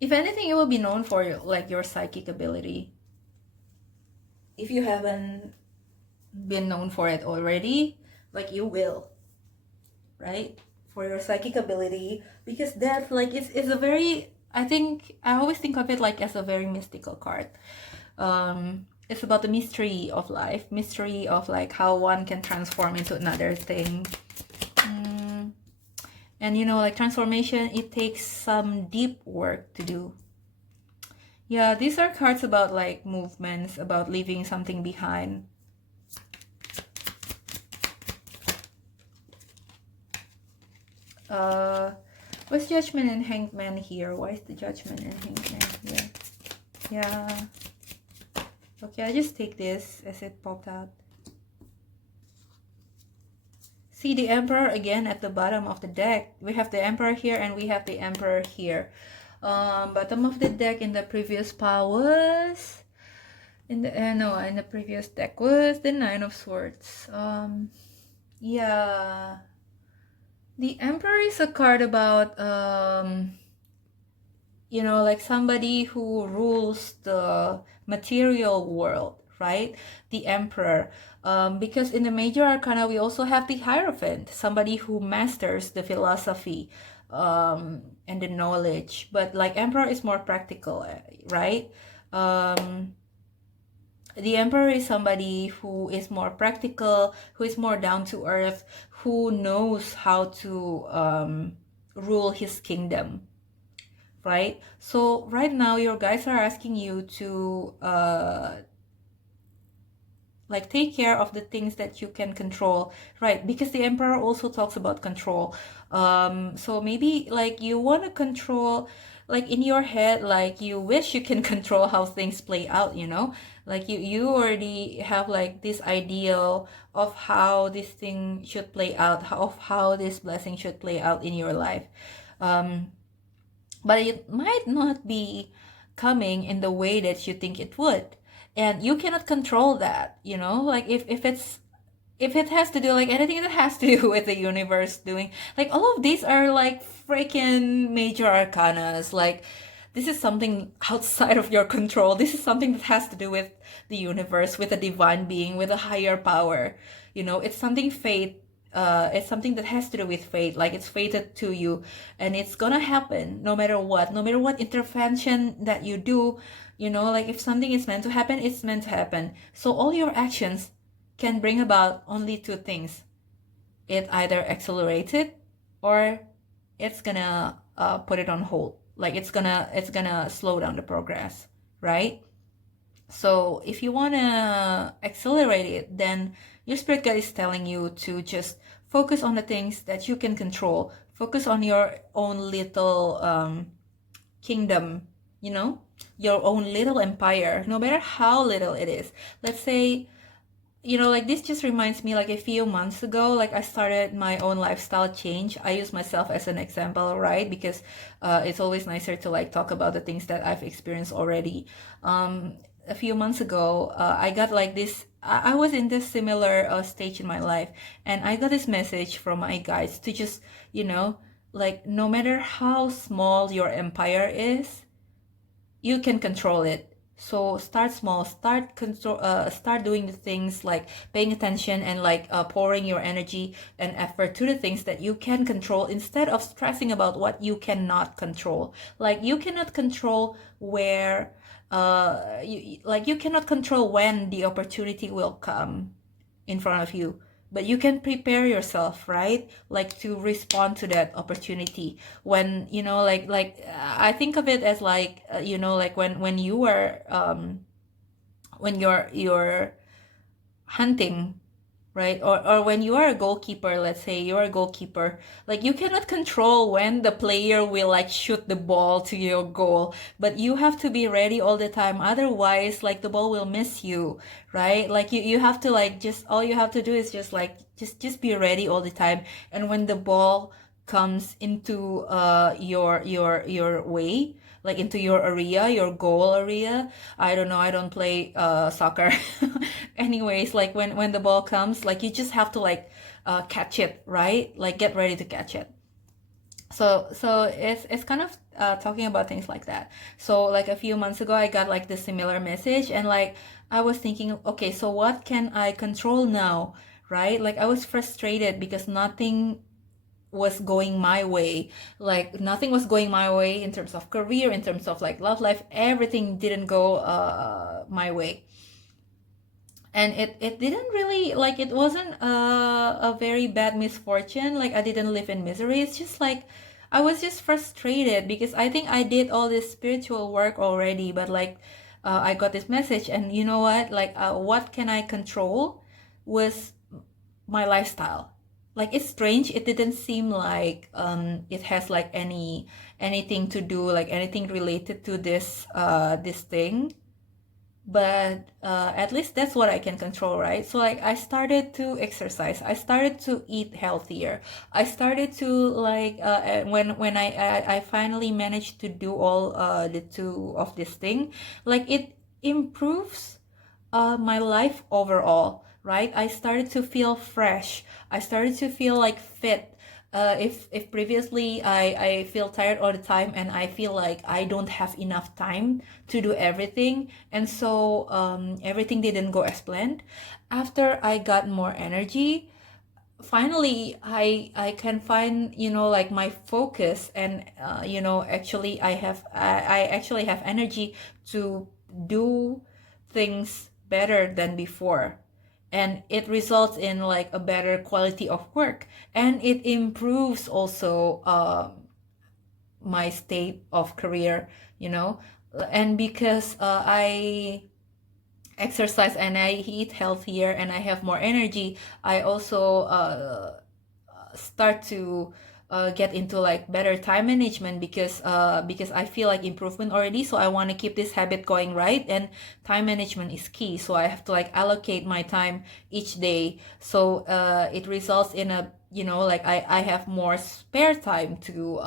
If anything, it will be known for like your psychic ability. If you haven't been known for it already, like you will, right? For your psychic ability, because that like is a very, I think I always think of it like as a very mystical card. It's about the mystery of life, mystery of like how one can transform into another thing. And you know, like transformation, it takes some deep work to do. Yeah, these are cards about like movements, about leaving something behind. What's Judgment and Hangman here? Why is the Judgment and Hangman here? Yeah. Okay, I just take this as it popped out. See the Emperor again at the bottom of the deck. We have the Emperor here and we have the Emperor here. Bottom of the deck in the previous pile was in the previous deck was the Nine of Swords. Yeah. The Emperor is a card about you know, like somebody who rules the material world, right? The Emperor. Because in the major arcana we also have the Hierophant, somebody who masters the philosophy and the knowledge. But like Emperor is more practical, right? The Emperor is somebody who is more practical, who is more down to earth, who knows how to rule his kingdom, right? So right now your guys are asking you to like take care of the things that you can control, right? Because the Emperor also talks about control. So maybe like you want to control, like in your head, like you wish you can control how things play out, you know, like you already have like this ideal of how this thing should play out, of how this blessing should play out in your life. But it might not be coming in the way that you think it would, and you cannot control that, you know, like if it has to do like anything that has to do with the universe doing, like all of these are like freaking major arcanas, like this is something outside of your control. This is something that has to do with the universe, with a divine being, with a higher power, you know. It's something fate, it's something that has to do with fate, like it's fated to you, and it's gonna happen no matter what, no matter what intervention that you do, you know, like if something is meant to happen, it's meant to happen. So all your actions can bring about only two things. It either accelerates it or it's gonna put it on hold, like it's gonna slow down the progress, right? So if you want to accelerate it, then your spirit guide is telling you to just focus on the things that you can control. Focus on your own little kingdom, you know, your own little empire, no matter how little it is. Let's say like this just reminds me like a few months ago, like I started my own lifestyle change. I use myself as an example, right? Because it's always nicer to like talk about the things that I've experienced already. A few months ago, I got like this. I was in this similar stage in my life, and I got this message from my guides to just, like no matter how small your empire is, you can control it. So start small, start doing the things like paying attention and like pouring your energy and effort to the things that you can control instead of stressing about what you cannot control. Like you cannot control where you cannot control when the opportunity will come in front of you, but you can prepare yourself, right? Like to respond to that opportunity when I think of it as like like when you are when you're hunting, right? Or when you are a goalkeeper, let's say you're a goalkeeper, like you cannot control when the player will like shoot the ball to your goal, but you have to be ready all the time. Otherwise, like the ball will miss you, right? Like you have to like just all you have to do is just like just be ready all the time. And when the ball comes into your way, like into your area, your goal area. I don't know, I don't play soccer. Anyways, like when the ball comes, like you just have to like catch it, right? Like get ready to catch it. So it's kind of talking about things like that. So like a few months ago I got like this similar message, and like I was thinking, okay, so what can I control now, right? Like I was frustrated because nothing was going my way. Like nothing was going my way in terms of career, in terms of like love life. Everything didn't go my way. And it didn't really like, it wasn't a very bad misfortune. Like I didn't live in misery. It's just like I was just frustrated because I think I did all this spiritual work already, but like I got this message, and you know what, like what can I control was my lifestyle. Like it's strange, it didn't seem like it has like anything to do, like anything related to this thing, but at least that's what I can control, right? So like I started to exercise, I started to eat healthier, I started to like when I finally managed to do all the two of this thing, like it improves my life overall, right? I started to feel fresh. I started to feel like fit. If previously I feel tired all the time and I feel like I don't have enough time to do everything, and so everything didn't go as planned. After I got more energy, finally I can find like my focus, and actually I actually have energy to do things better than before, and it results in like a better quality of work, and it improves also my state of career, you know and because I exercise and I eat healthier and I have more energy, I also start to get into like better time management, because I feel like improvement already, so I want to keep this habit going, right? And time management is key, so I have to like allocate my time each day, so it results in a like I have more spare time to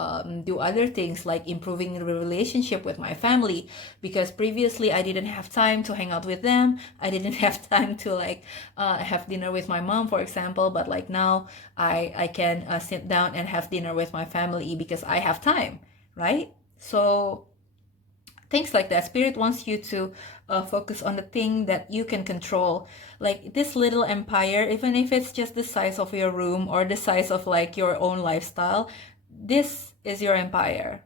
do other things like improving the relationship with my family, because previously I didn't have time to hang out with them, I didn't have time to like have dinner with my mom, for example, but like now I can sit down and have dinner with my family because I have time, right? So things like that. Spirit wants you to focus on the thing that you can control, like this little empire, even if it's just the size of your room or the size of like your own lifestyle. This is your empire,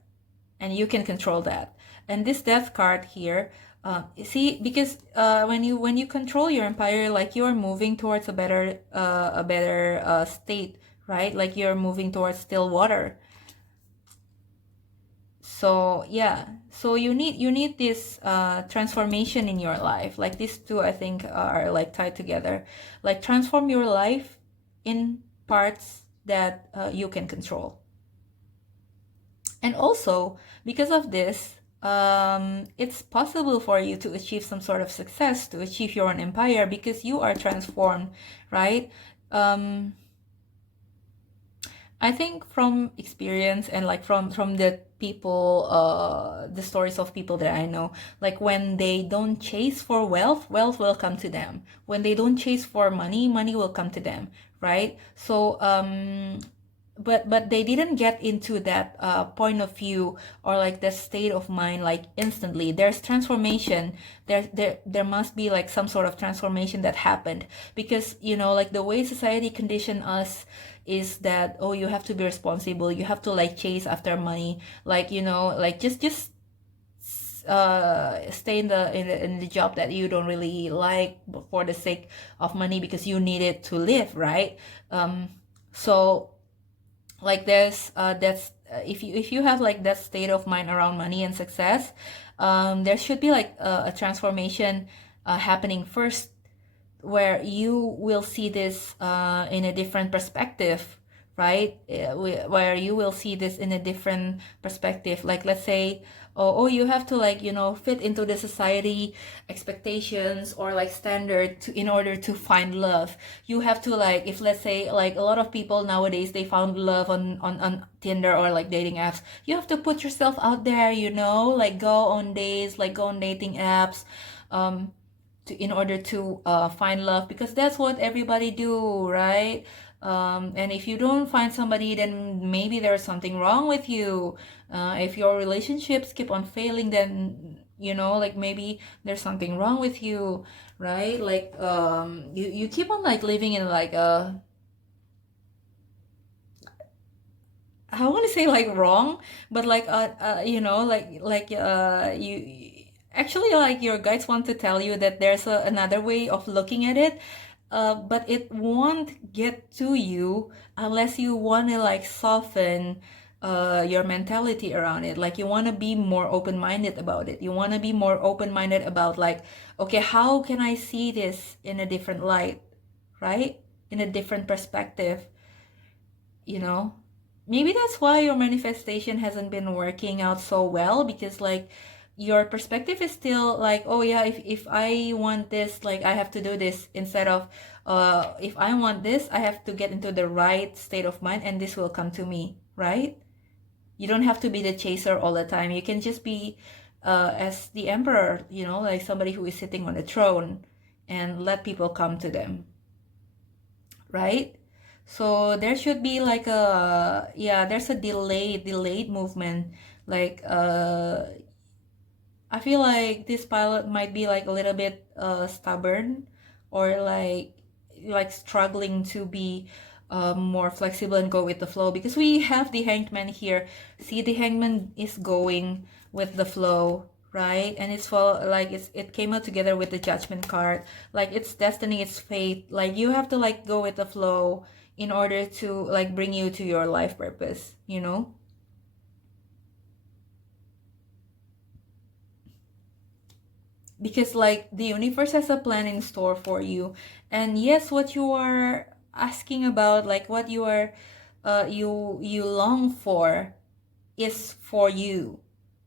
and you can control that. And this death card here, see, because when you control your empire, like you're moving towards a better state, right? Like you're moving towards still water. So yeah, so you need this transformation in your life. Like these two I think are like tied together. Like transform your life in parts that you can control. And also because of this, it's possible for you to achieve some sort of success, to achieve your own empire, because you are transformed, right? um, I think from experience and like from the people, the stories of people that I know, like when they don't chase for wealth, wealth will come to them. When they don't chase for money, money will come to them, right? So but they didn't get into that point of view, or like that state of mind like instantly. There's transformation. There must be like some sort of transformation that happened, because like the way society conditioned us is that, oh, you have to be responsible, you have to like chase after money, like like just stay in the job that you don't really like for the sake of money, because you need it to live, right? So like there's that's if you have like that state of mind around money and success, there should be like a transformation happening first, where you will see this in a different perspective, right? Where you will see this in a different perspective. Like, let's say, oh, you have to like fit into the society expectations or like standard in order to find love. You have to like, if let's say like a lot of people nowadays, they found love on Tinder or like dating apps, you have to put yourself out there, like go on dates, like go on dating apps, in order to find love, because that's what everybody do, right? And if you don't find somebody, then maybe there's something wrong with you. If your relationships keep on failing, then like maybe there's something wrong with you, right? Like you keep on like living in like a, I want to say like wrong, but like you actually, like your guides want to tell you that there's another way of looking at it, but it won't get to you unless you want to like soften your mentality around it. Like you want to be more open-minded about it. You want to be more open-minded about like, okay, how can I see this in a different light, right? In a different perspective, you know maybe that's why your manifestation hasn't been working out so well, because like your perspective is still like, oh yeah, if I want this, like I have to do this, instead of if I want this, I have to get into the right state of mind and this will come to me, right? You don't have to be the chaser all the time. You can just be as the emperor, like somebody who is sitting on a throne, and let people come to them, right? So there should be like a, yeah, there's a delayed movement. Like I feel like this pilot might be like a little bit stubborn, or like struggling to be more flexible and go with the flow, because we have the hangman here. See, the hangman is going with the flow, right? And it's for like it came out together with the judgment card. Like it's destiny, it's fate. Like you have to like go with the flow in order to like bring you to your life purpose. Because like the universe has a plan in store for you. And yes, what you are asking about, like what you are you long for, is for you,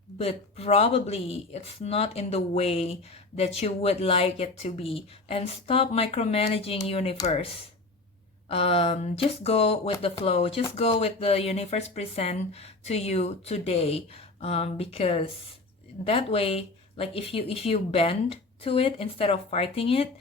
but probably it's not in the way that you would like it to be. And stop micromanaging universe. Just go with the flow, just go with the universe present to you today, because that way, like if you bend to it instead of fighting it,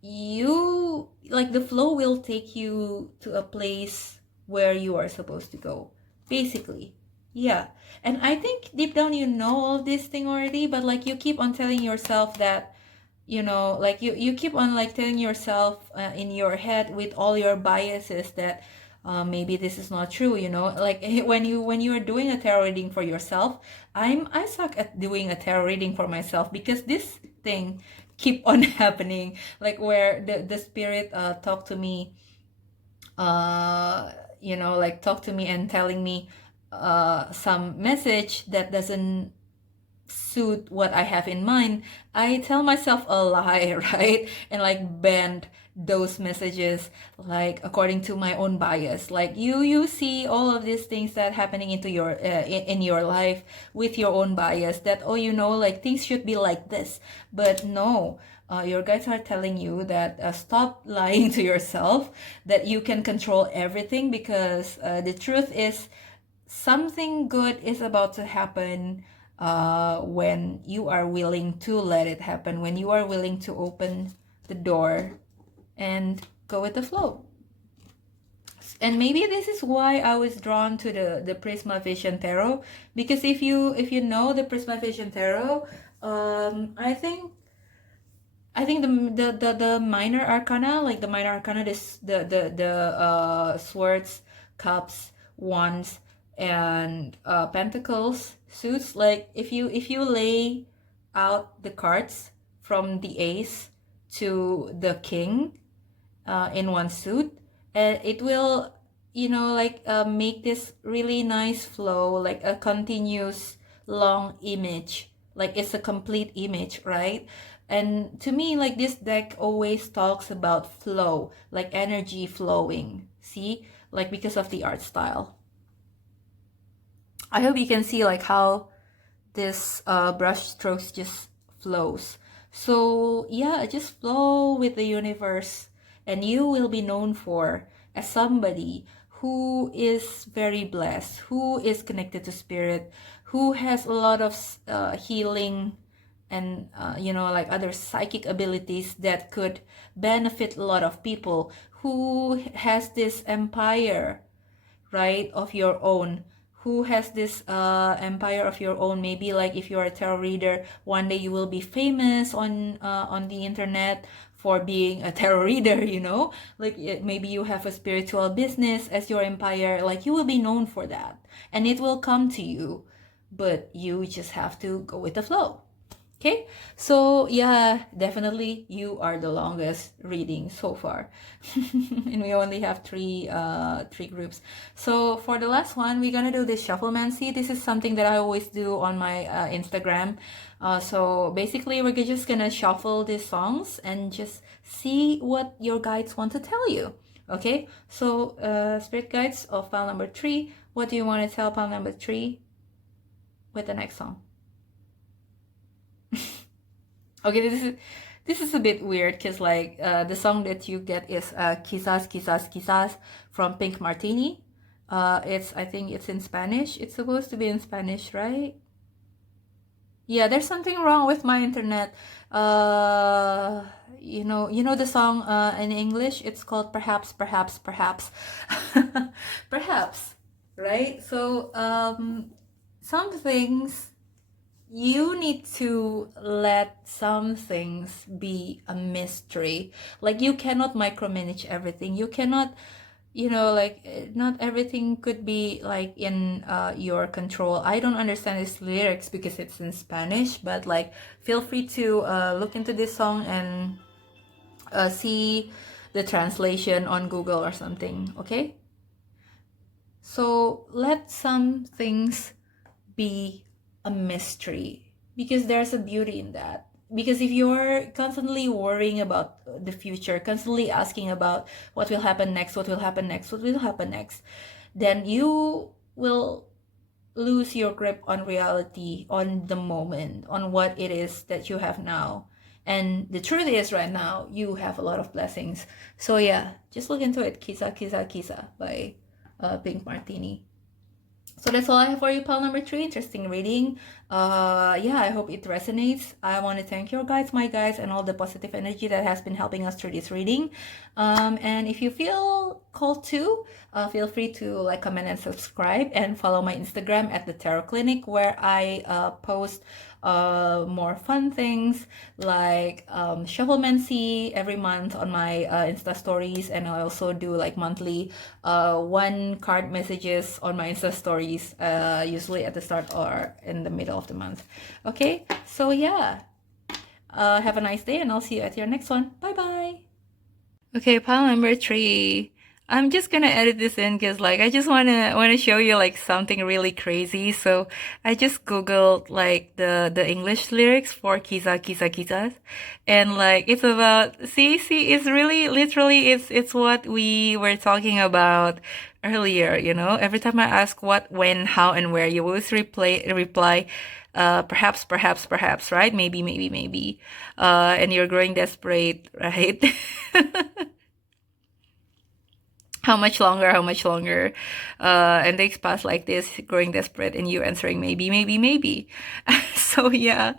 you like the flow will take you to a place where you are supposed to go, basically. Yeah. And I think deep down you know all this thing already, but like you keep on telling yourself that, like you keep on like telling yourself in your head with all your biases that maybe this is not true, like when you're doing a tarot reading for yourself. I suck at doing a tarot reading for myself, because this thing keep on happening, like where the spirit talk to me, like talk to me and telling me some message that doesn't suit what I have in mind, I tell myself a lie, right? And like bend those messages like according to my own bias. Like you see all of these things that happening into your in your life with your own bias, that oh, you know, like things should be like this. But no, your guides are telling you that stop lying to yourself, that you can control everything, because the truth is something good is about to happen when you are willing to let it happen, when you are willing to open the door and go with the flow. And maybe this is why I was drawn to the Prisma Vision Tarot, because if you know the Prisma Vision Tarot, I think the minor arcana, like the minor arcana, this the swords, cups, wands, and pentacles suits. Like if you lay out the cards from the ace to the king in one suit, and it will, you know, like make this really nice flow, like a continuous long image, like it's a complete image, right? And to me, like this deck always talks about flow, like energy flowing. See, like because of the art style. I hope you can see like how this brush strokes just flows. So yeah, just flow with the universe, and you will be known for as somebody who is very blessed, who is connected to spirit, who has a lot of healing and you know, like other psychic abilities that could benefit a lot of people, who has this empire, right, of your own, who has this empire of your own. Maybe like if you are a tarot reader, one day you will be famous on the internet for being a tarot reader, you know, like maybe you have a spiritual business as your empire, like you will be known for that, and it will come to you, but you just have to go with the flow. Okay, so yeah, definitely you are the longest reading so far. And we only have three groups. So for the last one, we're gonna do this shufflemancy. This is something that I always do on my Instagram. So basically we're just gonna shuffle these songs and just see what your guides want to tell you. Okay, so spirit guides of pile number 3, what do you want to tell pile number 3 with the next song? Okay, this is a bit weird, because like the song that you get is Quizás, Quizás, Quizás from Pink Martini. I think it's in Spanish. It's supposed to be in Spanish, right? Yeah, there's something wrong with my internet. You know the song in English, it's called Perhaps, Perhaps, Perhaps. Perhaps, right? So some things, you need to let some things be a mystery. Like you cannot micromanage everything. You cannot, you know, like not everything could be like in your control. I don't understand these lyrics because it's in Spanish, but like feel free to look into this song and see the translation on Google or something. Okay, so let some things be a mystery, because there's a beauty in that. Because if you're constantly worrying about the future, constantly asking about what will happen next, what will happen next, what will happen next, then you will lose your grip on reality, on the moment, on what it is that you have now. And the truth is, right now you have a lot of blessings. So yeah, just look into it. Kisa Kisa Kisa by Pink Martini. So that's all I have for you, pile number 3. Interesting reading. Yeah, I hope it resonates. I want to thank your guides, my guides, and all the positive energy that has been helping us through this reading. And if you feel called to, feel free to like, comment, and subscribe, and follow my Instagram at the Tarot Clinic, where I post more fun things like shufflemancy every month on my Insta stories, and I also do like monthly one card messages on my Insta stories, usually at the start or in the middle of the month. Okay, so yeah, have a nice day, and I'll see you at your next one. Bye bye. Okay, pile number 3. I'm just gonna edit this in because like I just wanna show you like something really crazy. So I just Googled like the English lyrics for Kisa Kisa Kisas, and like it's about see it's really literally it's what we were talking about earlier. You know, every time I ask what, when, how, and where, you always reply. Perhaps, perhaps, perhaps, right? Maybe, maybe, maybe. And you're growing desperate, right? How much longer, how much longer, and days pass like this, growing desperate, and you answering maybe, maybe, maybe. So yeah,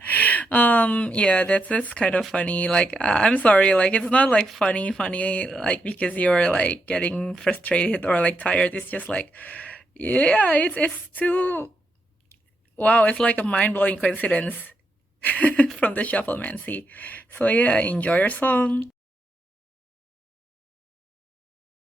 yeah, that's kind of funny. Like I'm sorry, like it's not like funny like because you're like getting frustrated or like tired. It's just like yeah, it's too wow, it's like a mind-blowing coincidence from the shufflemancy. So yeah, enjoy your song.